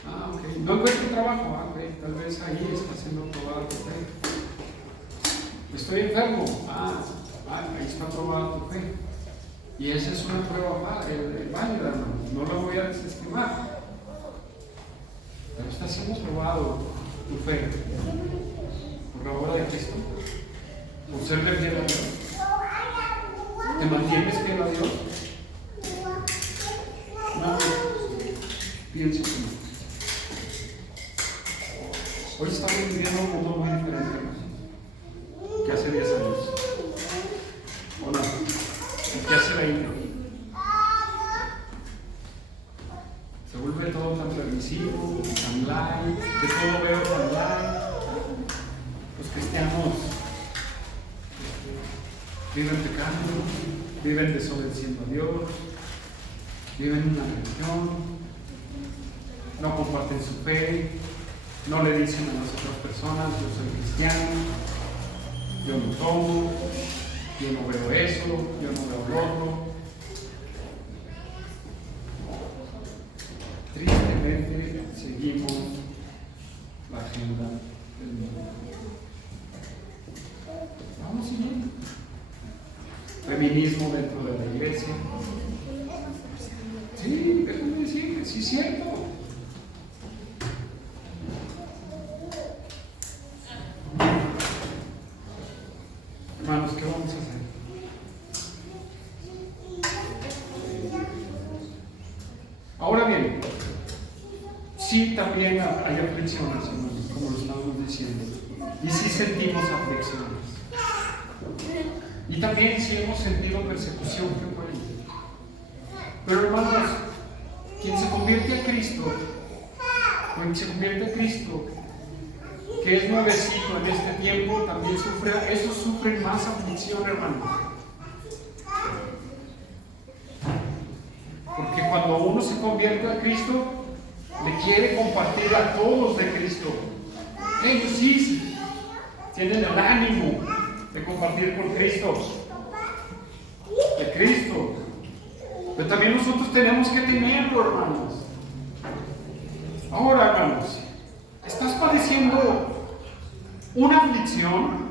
Ah, ok. No encuentro trabajo. Ah, ok. Tal vez ahí está siendo probada tu fe. Estoy enfermo. Ahí está probada tu fe. Y esa es una prueba válida, no la voy a desestimar. Pero está siendo probado tu fe por la obra de Cristo, por serle fiel a Dios. ¿Te mantienes fiel a Dios? No, pienso que no. Hoy estamos viviendo un mundo muy diferente que hace 10 años. reino. Se vuelve todo tan permisivo, tan light, que todo veo tan light. Los cristianos viven pecando, viven desobedeciendo a Dios, viven una religión, no comparten su fe, no le dicen a las otras personas: yo soy cristiano, yo no tomo, yo no veo eso, yo no veo lo otro. Tristemente seguimos la agenda del mundo. Vamos siguiendo. Feminismo dentro de la iglesia. Sí, déjenme decir, sí es cierto. Hermanos, ¿qué vamos a hacer? Ahora bien, sí también hay aflicciones, hermanos, como lo estábamos diciendo. Y sí sentimos aflicciones. Y también sí hemos sentido persecución frecuente. Pero hermanos, quien se convierte a Cristo, que es nuevecito en este tiempo, también sufre, esos sufren más aflicción, hermanos. Porque cuando uno se convierte a Cristo, le quiere compartir a todos de Cristo. Ellos sí tienen el ánimo de compartir con Cristo, de Cristo. Pero también nosotros tenemos que tenerlo, hermanos. Ahora, hermanos, ¿estás padeciendo una aflicción?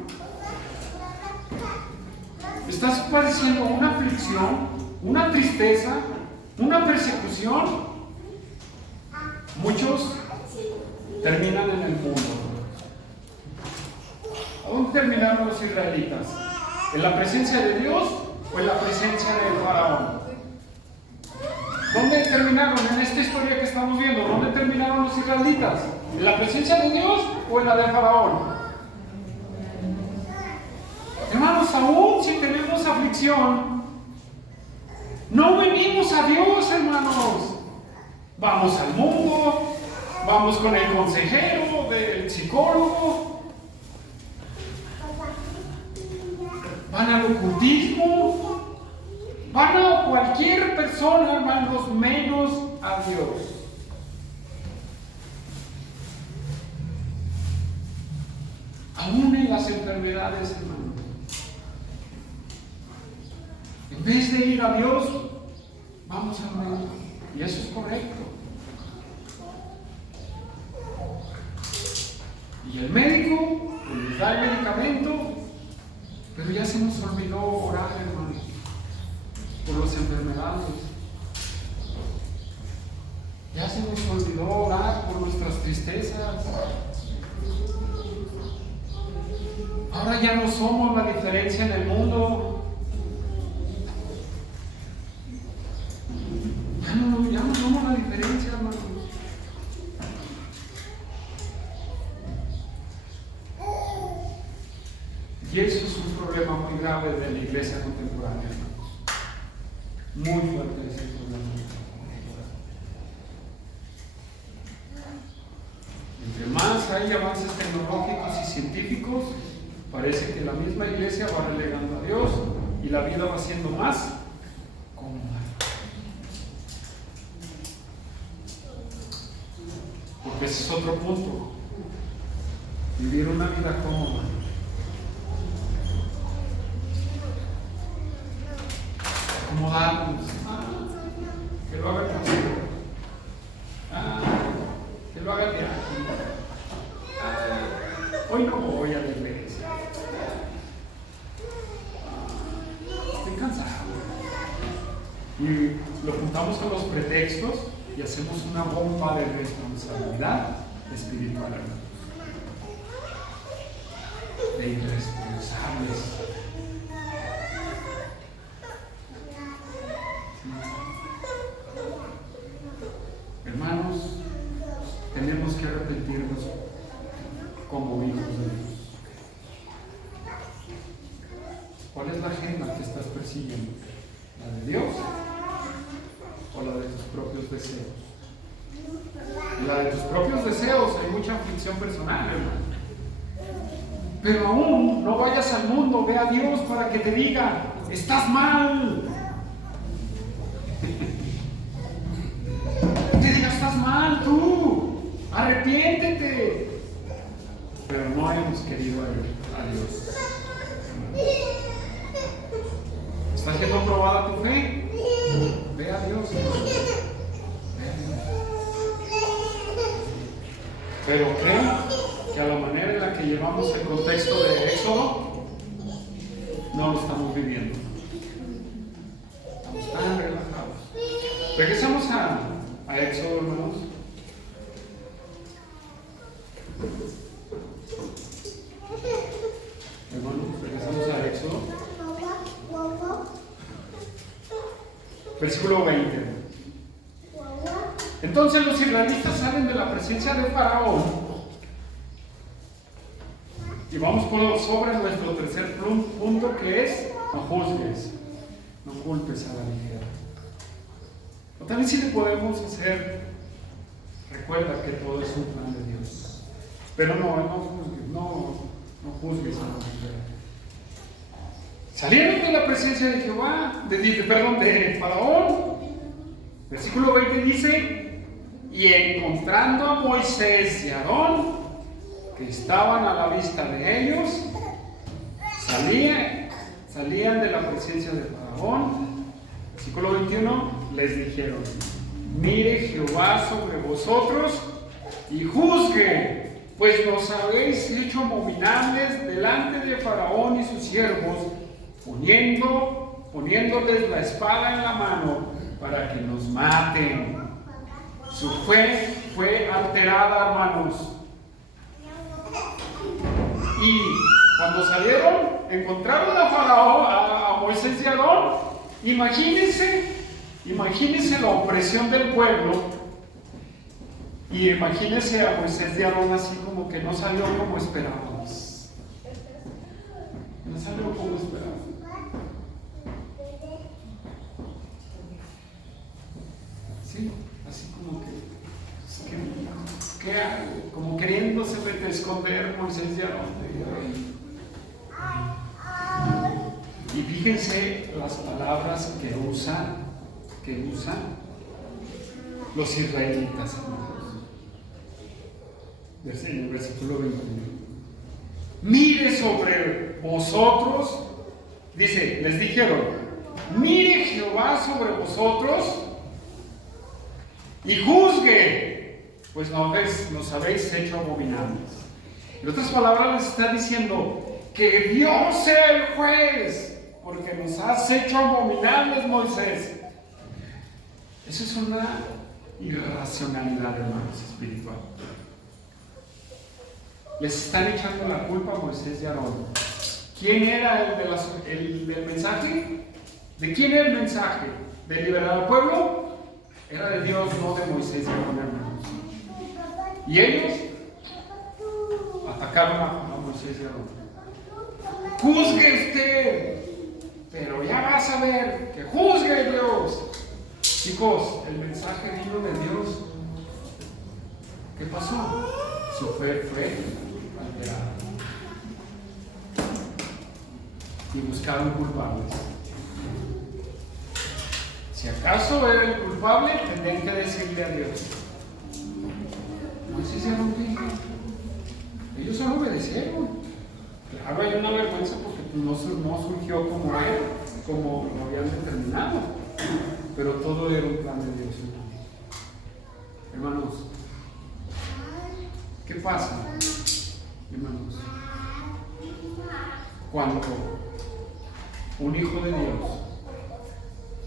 ¿Estás padeciendo una aflicción, una tristeza, una persecución? Muchos terminan en el mundo. ¿A dónde terminaron los israelitas? ¿En la presencia de Dios o en la presencia del faraón? ¿Dónde terminaron en esta historia que estamos viendo? ¿Dónde terminaron los israelitas? ¿En la presencia de Dios o en la del faraón? Hermanos, aún si tenemos aflicción, no venimos a Dios, hermanos. Vamos al mundo, vamos con el consejero, el psicólogo, van al ocultismo, van a cualquier persona, hermanos, menos a Dios. Aún en las enfermedades, hermanos. En vez de ir a Dios, vamos al médico. Y eso es correcto. Y el médico nos da el medicamento, pero ya se nos olvidó orar, hermanos, por las enfermedades. Ya se nos olvidó orar por nuestras tristezas. Ahora ya no somos la diferencia en el mundo. Ya no somos la diferencia, hermanos. Y eso es un problema muy grave de la iglesia contemporánea, hermanos. Muy fuerte ese problema. Entre más hay avances tecnológicos y científicos, parece que la misma iglesia va relegando a Dios y la vida va siendo más cómoda. Porque ese es otro punto. Vivir una vida cómoda. Acomodarnos. Que lo haga consigo. Que lo haga de aquí. Hoy no voy a la iglesia. Estoy cansado. Y lo juntamos con los pretextos y hacemos una bomba de responsabilidad espiritual, de irresponsables. Hermanos, tenemos que arrepentirnos como hijos de Dios. ¿Cuál es la agenda que estás persiguiendo? ¿La de Dios o la de tus propios deseos? La de tus propios deseos, hay mucha aflicción personal, hermano. Pero aún no vayas al mundo, ve a Dios para que te diga, estás mal. Te diga, estás mal tú, arrepiéntete. Pero no hemos querido a Dios. ¿Está siendo probada tu fe? Ve a Dios. Pero creo que a la manera en la que llevamos el contexto de Éxodo, no lo estamos viviendo. Estamos tan relajados. Regresamos a Éxodo, hermanos. Hermanos, regresamos a Éxodo. Versículo 20. Entonces los israelitas salen de la presencia de Faraón. Y vamos sobre nuestro tercer punto, que es: no juzgues, no culpes a la ligera. O también si le podemos hacer, recuerda que todo es un plan de Dios. Pero no juzgues a la ligera. Salieron de la presencia de Jehová, de Faraón. Versículo 20 dice: y encontrando a Moisés y Aarón, que estaban a la vista de ellos, salían de la presencia de Faraón. Versículo 21, les dijeron: mire Jehová sobre vosotros y juzgue, pues nos habéis hecho abominables delante de Faraón y sus siervos, poniéndoles la espada en la mano para que nos maten. Su fe fue alterada, hermanos. Y cuando salieron, encontraron a Faraón, a Moisés y a Aarón. Imagínense la opresión del pueblo. Y imagínense a Moisés y a Aarón así como que no salió como esperábamos. No salió como esperábamos. Sí, así como que como queriéndose esconder Moisés y Aarón. Y fíjense las palabras que usan los israelitas, hermanos. En el versículo 21. Mire sobre vosotros, dice, les dijeron: mire Jehová sobre vosotros y juzgue, pues nos habéis hecho abominables. En otras palabras, les está diciendo que Dios sea el juez, porque nos has hecho abominables, Moisés. Eso es una irracionalidad, hermanos, espiritual. Les están echando la culpa a Moisés y a Aarón. ¿Quién era el del mensaje? ¿De quién era el mensaje? ¿De liberar al pueblo? Era de Dios, no de Moisés y Aarón, hermanos. Y ellos atacaron a Moisés y Aarón. Juzgue usted, pero ya vas a ver que juzgue Dios. Chicos, el mensaje vino de Dios. ¿Qué pasó? Su fe fue alterada. Y buscaron culpables. Si acaso era el culpable, tendrían que decirle a Dios. No sé si ellos solo obedecieron. Claro, hay una vergüenza porque no surgió como lo habían determinado. Pero todo era un plan de Dios. Hermanos, ¿qué pasa, hermanos? Cuando un hijo de Dios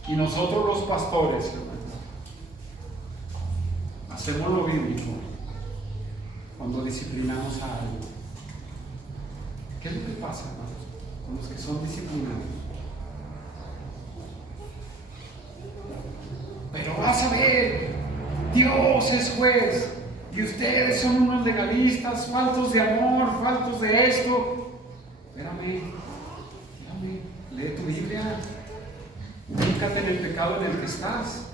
y nosotros los pastores, hermanos, hacemos lo bíblico cuando disciplinamos a alguien. ¿Qué es lo que pasa, hermanos, con los que son disciplinados? Pero vas a ver, Dios es juez y ustedes son unos legalistas, faltos de amor, faltos de esto. Espérame, lee tu Biblia. Ubícate en el pecado en el que estás.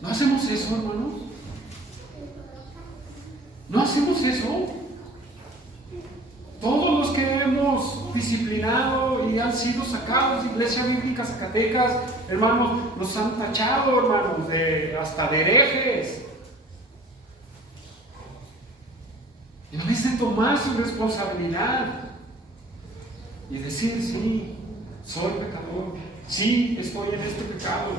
¿No hacemos eso, hermanos? ¿No hacemos eso? Todos los que hemos disciplinado y han sido sacados de Iglesia Bíblica Zacatecas, hermanos, nos han tachado, hermanos, hasta de herejes. En vez de tomar su responsabilidad y decir, sí, soy pecador, sí, estoy en este pecado.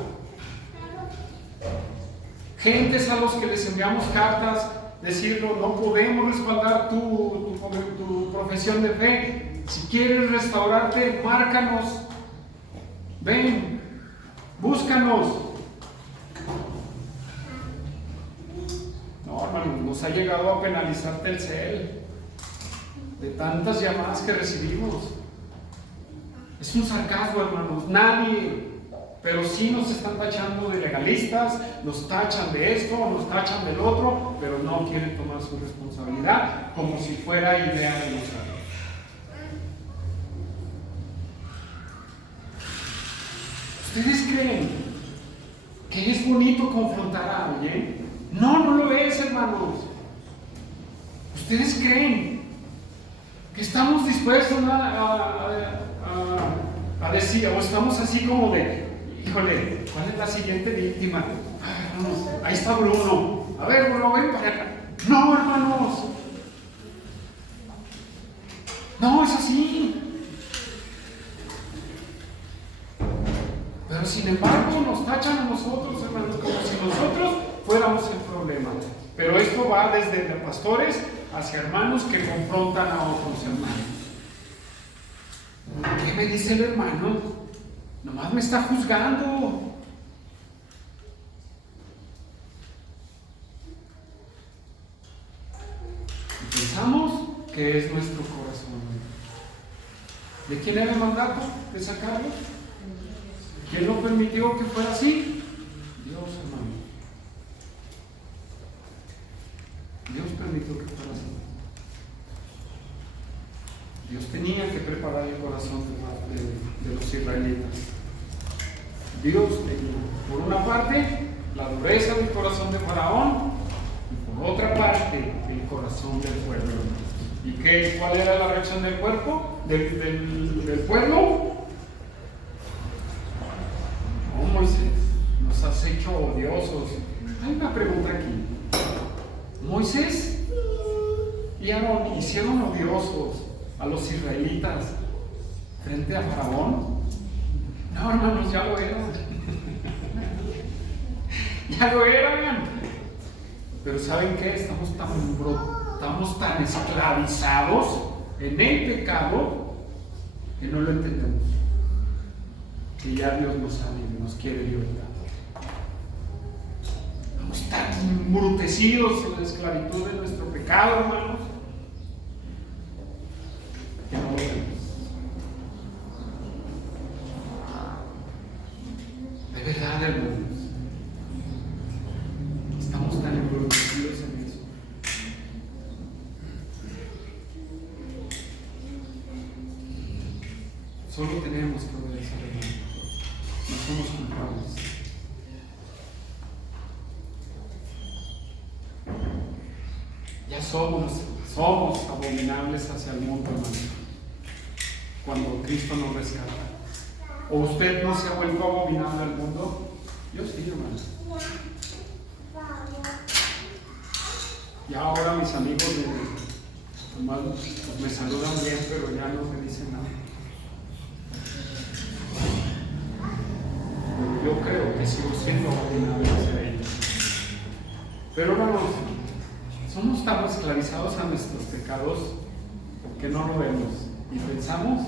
Gentes a los que les enviamos cartas, decirlo, no podemos respaldar tu profesión de fe. Si quieres restaurarte, márcanos, ven, búscanos. No, hermano, nos ha llegado a penalizar Telcel de tantas llamadas que recibimos. Es un sarcasmo, hermanos. Nadie, pero sí nos están tachando de legalistas, nos tachan de esto, nos tachan del otro, pero no quieren tomar su responsabilidad como si fuera idea de nosotros. ¿Ustedes creen que es bonito confrontar a alguien? No, no lo es, hermanos. ¿Ustedes creen que estamos dispuestos a decir, o estamos así como de, híjole, ¿cuál es la siguiente víctima? Hermanos, ahí está Bruno. A ver, Bruno, ven para acá. No, hermanos. No, es así. Pero sin embargo nos tachan a nosotros, hermanos, como si nosotros fuéramos el problema. Pero esto va desde pastores hacia hermanos que confrontan a otros hermanos. ¿Qué me dice el hermano? Nomás me está juzgando. Y pensamos que es nuestro corazón. ¿De quién era el mandato de sacarlo? ¿Quién lo permitió que fuera así? Dios, hermano. Dios permitió que fuera así. Dios tenía que preparar el corazón de los israelitas. Dios tenía, por una parte, la dureza del corazón de Faraón, y por otra parte, el corazón del pueblo. ¿Y cuál era la reacción del cuerpo? Del pueblo. Oh, Moisés, nos has hecho odiosos. Hay una pregunta aquí. Moisés y Aarón hicieron odiosos a los israelitas frente a Faraón. No, hermanos, ya lo eran. Ya lo eran. Pero ¿saben qué? Estamos tan esclavizados en el pecado que no lo entendemos. Que ya Dios nos ama y nos quiere libertar. Estamos tan embrutecidos en la esclavitud de nuestro pecado, hermanos, que no lo vemos. De verdad, hermanos, estamos tan embrutecidos en eso. Solo tenemos que obedecer, hermanos. No somos culpables. Ya somos abominables hacia el mundo, hermano, cuando Cristo nos rescata. ¿O usted no se ha vuelto abominable al mundo? Yo sí, hermano. Y ahora mis amigos me saludan bien, pero ya no me dicen nada. Pero yo creo que sigo siendo abominable hacia ellos. Pero hermanos, somos tan esclavizados a nuestros pecados que no lo vemos y pensamos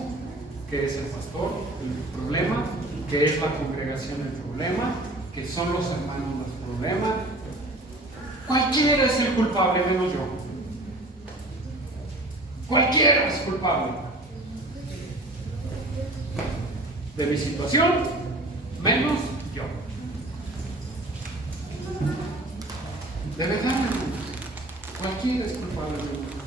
que es el pastor el problema, que es la congregación el problema, que son los hermanos el problema. Cualquiera es el culpable, menos yo. Cualquiera es culpable de mi situación, menos yo. De verdad, cualquiera es culpable menos usted.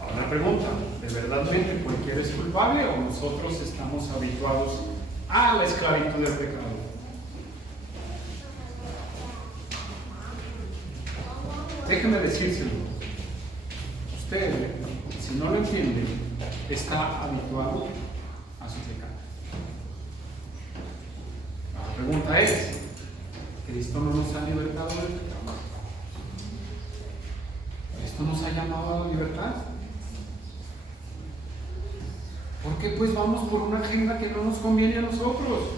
Ahora pregunta. ¿de verdadmente cualquiera es culpable o nosotros estamos habituados a la esclavitud del pecado? Déjeme decírselo. Usted, si no lo entiende, está habituado a su pecado. La pregunta es, ¿Cristo no nos ha libertado del pecado? ¿Cristo nos ha llamado a la libertad? ¿Por qué pues vamos por una agenda que no nos conviene a nosotros?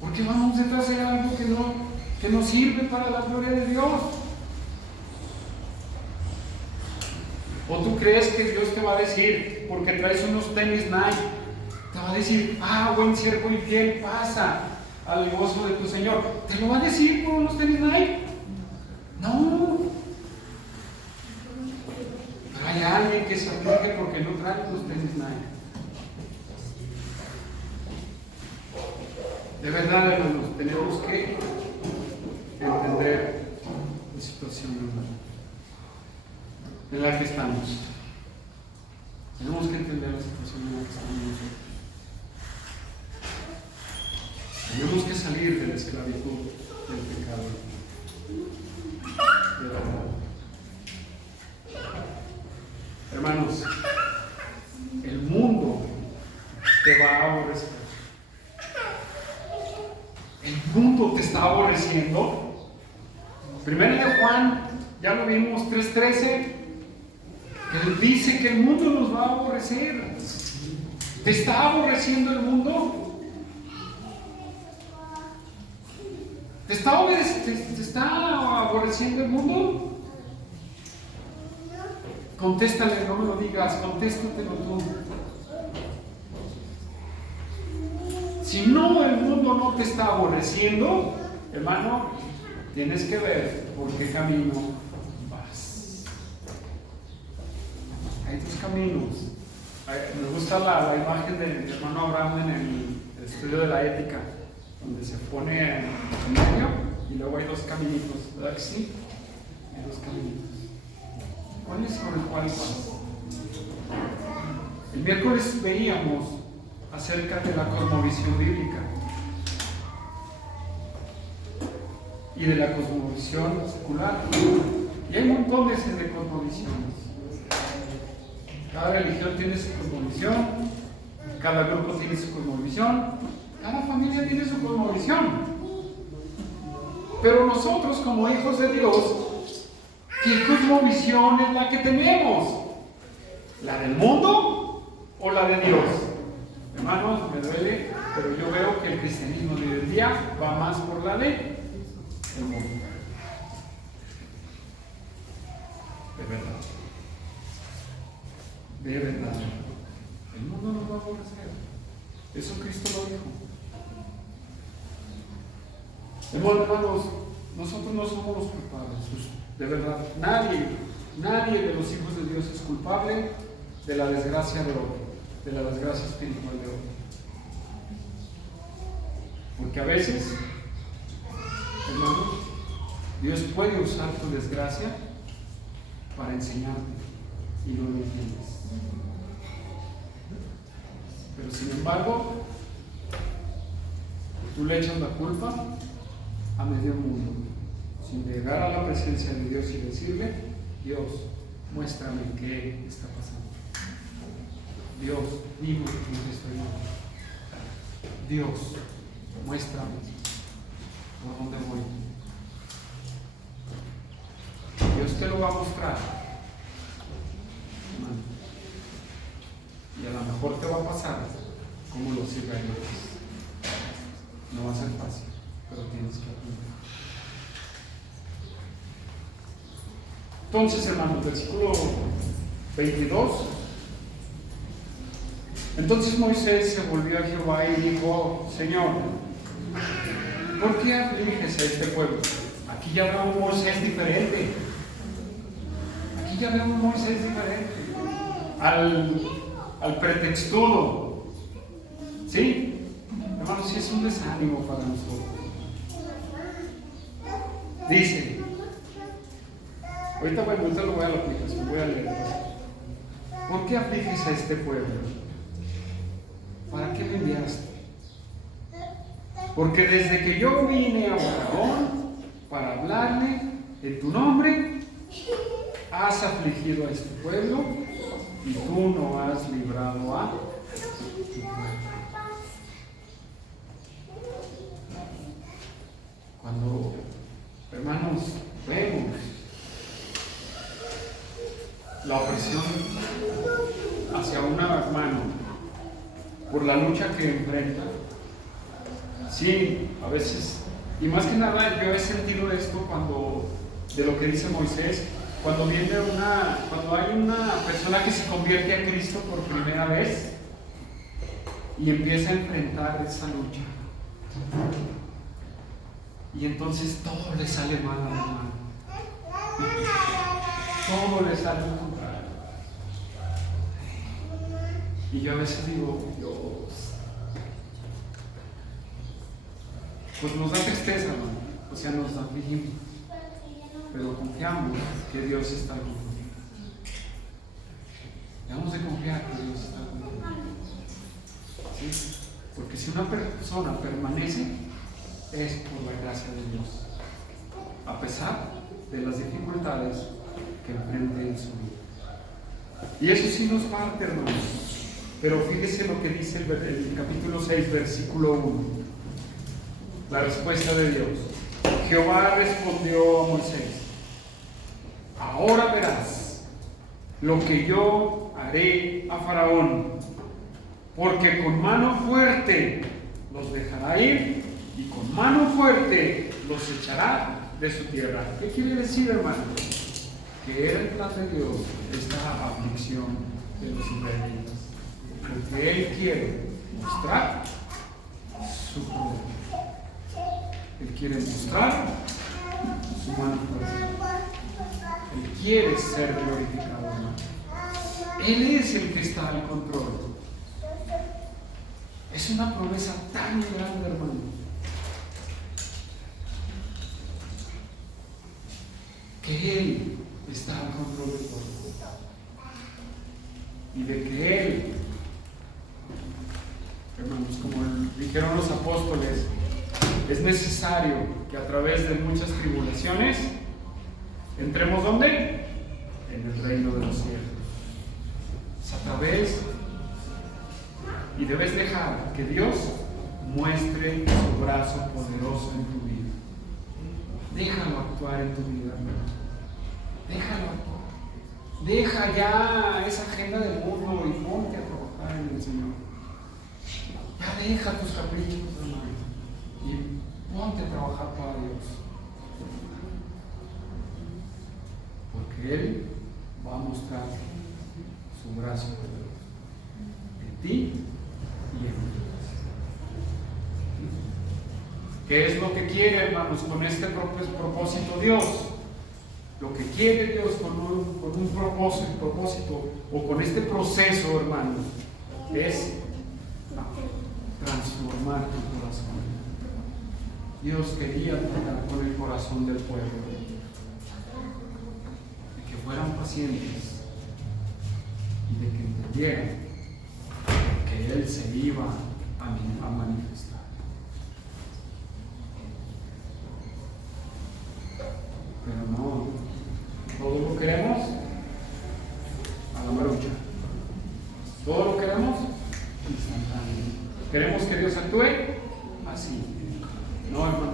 ¿Por qué vamos detrás de algo que no sirve para la gloria de Dios? ¿O tú crees que Dios te va a decir, porque traes unos tenis Nike, te va a decir, buen siervo y fiel, pasa al gozo de tu Señor? ¿Te lo va a decir por unos tenis Nike? No. Pero hay alguien que se aflige porque no trae unos tenis Nike. De verdad, hermanos, tenemos que entender la situación en la que estamos. Tenemos que entender la situación en la que estamos nosotros. Tenemos que salir de la esclavitud del pecado. De verdad. Hermanos, el mundo te va a aborrecer. El mundo te está aborreciendo. Primero de Juan, ya lo vimos, 3:13, que dice que el mundo nos va a aborrecer. ¿Te está aborreciendo el mundo? ¿Te está aborreciendo el mundo? Contéstale, no me lo digas, contéstatelo tú. Si no, el mundo no te está aborreciendo, hermano, tienes que ver por qué camino vas. Hay dos caminos. Me gusta la imagen del hermano Abraham en el estudio de la ética, donde se pone en medio y luego hay dos caminitos, ¿verdad que sí? Hay dos caminitos. ¿Cuál es sobre el cual vas? El miércoles veíamos acerca de la cosmovisión bíblica y de la cosmovisión secular. Y hay montones de cosmovisiones. Cada religión tiene su cosmovisión, cada grupo tiene su cosmovisión, cada familia tiene su cosmovisión. Pero nosotros, como hijos de Dios, ¿qué cosmovisión es la que tenemos? ¿La del mundo o la de Dios? Hermanos, me duele, pero yo veo que el cristianismo de hoy en día va más por la del mundo. De verdad. De verdad. El mundo nos va a aborrecer. Eso Cristo lo dijo. Hermanos, nosotros no somos los culpables. De verdad, nadie de los hijos de Dios es culpable de la desgracia de otro, de la desgracia espiritual de otro. Porque a veces, hermanos, Dios puede usar tu desgracia para enseñarte y no lo entiendes. Pero sin embargo, tú le echas la culpa a medio mundo, sin llegar a la presencia de Dios y decirle: Dios, muéstrame qué está pasando. Dios, dime lo que estoy mal. Dios, muéstrame por dónde voy. Dios te lo va a mostrar, hermano. Y a lo mejor te va a pasar como los israelitas. No va a ser fácil, pero tienes que aprender. Entonces, hermanos, versículo 22. Entonces Moisés se volvió a Jehová y dijo: Señor, ¿por qué afliges a este pueblo? Aquí ya veo un Moisés diferente. Aquí ya veo un Moisés diferente al pretextudo. ¿Sí? Hermanos, sí es un desánimo para nosotros. Dice: Ahorita lo voy a la aplicación, voy a leer. ¿Por qué afliges a este pueblo? ¿Para qué me enviaste? Porque desde que yo vine a Faraón para hablarle en tu nombre, has afligido a este pueblo y tú no has librado a tu pueblo. Cuando, hermanos, vemos la opresión hacia un hermano por la lucha que enfrenta, sí, a veces, y más que nada yo he sentido esto cuando, de lo que dice Moisés, cuando hay una persona que se convierte a Cristo por primera vez y empieza a enfrentar esa lucha, y entonces todo le sale mal al hermano, todo le sale al contrario. Y yo a veces digo, Dios, pues nos da tristeza, ¿no? O sea, nos afligimos, pero confiamos que Dios está con nosotros. Debemos de confiar que Dios está con nosotros. ¿Sí? Porque si una persona permanece, es por la gracia de Dios, a pesar de las dificultades que enfrente en su vida. Y eso sí nos parte, hermanos. Pero fíjese lo que dice el capítulo 6, versículo 1. La respuesta de Dios. Jehová respondió a Moisés: ahora verás lo que yo haré a Faraón, porque con mano fuerte los dejará ir y con mano fuerte los echará de su tierra. ¿Qué quiere decir, hermano? Que era el plan de Dios esta aflicción de los israelitas, porque Él quiere mostrar su poder. Él quiere mostrar su mano fuerte. Él quiere ser glorificado. Él es el que está al control. Es una promesa tan grande, hermano, que Él está al control de todo. Y de que Él, hermanos, como dijeron los apóstoles, es necesario que a través de muchas tribulaciones entremos ¿dónde? En el reino de los cielos. Es a través, y debes dejar que Dios muestre su brazo poderoso en tu vida. Déjalo actuar en tu vida, hermano. Déjalo actuar. Deja ya esa agenda del mundo y ponte a trabajar en el Señor. Ya deja tus caprichos, hermano, y ponte a trabajar para Dios. Porque Él va a mostrar su brazo poderoso en ti y en mí. ¿Qué es lo que quiere, hermanos, con este propósito Dios? Lo que quiere Dios con un propósito o con este proceso, hermanos, es transformar tu corazón. Dios quería tratar con el corazón del pueblo, de que fueran pacientes y de que entendieran que Él se iba a manifestar. Pero no, todo lo queremos a la marucha. Todo lo queremos instantáneo. ¿Queremos que Dios actúe? Así. No, hermano.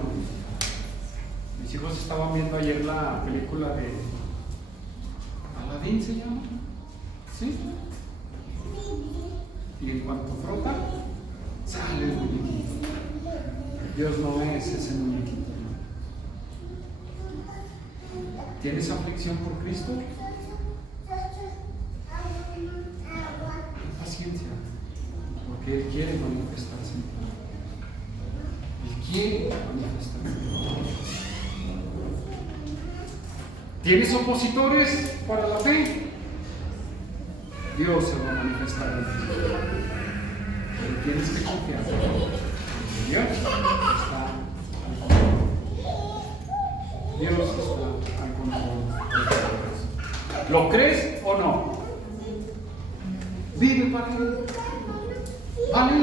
Mis hijos estaban viendo ayer la película de Aladín, ¿se llama? ¿Sí? Y en cuanto frota, sale el muñequito. Dios no es ese muñequito. ¿Tienes aflicción por Cristo? Paciencia, porque Él quiere manifestarse en ti. Él quiere manifestarse en ti. ¿Tienes opositores para la fe? Dios se va a manifestar en ti. Pero tienes que confiar. Dios está. Dios está al control de todo eso. ¿Lo crees o no? Vive para Él. Aleluya.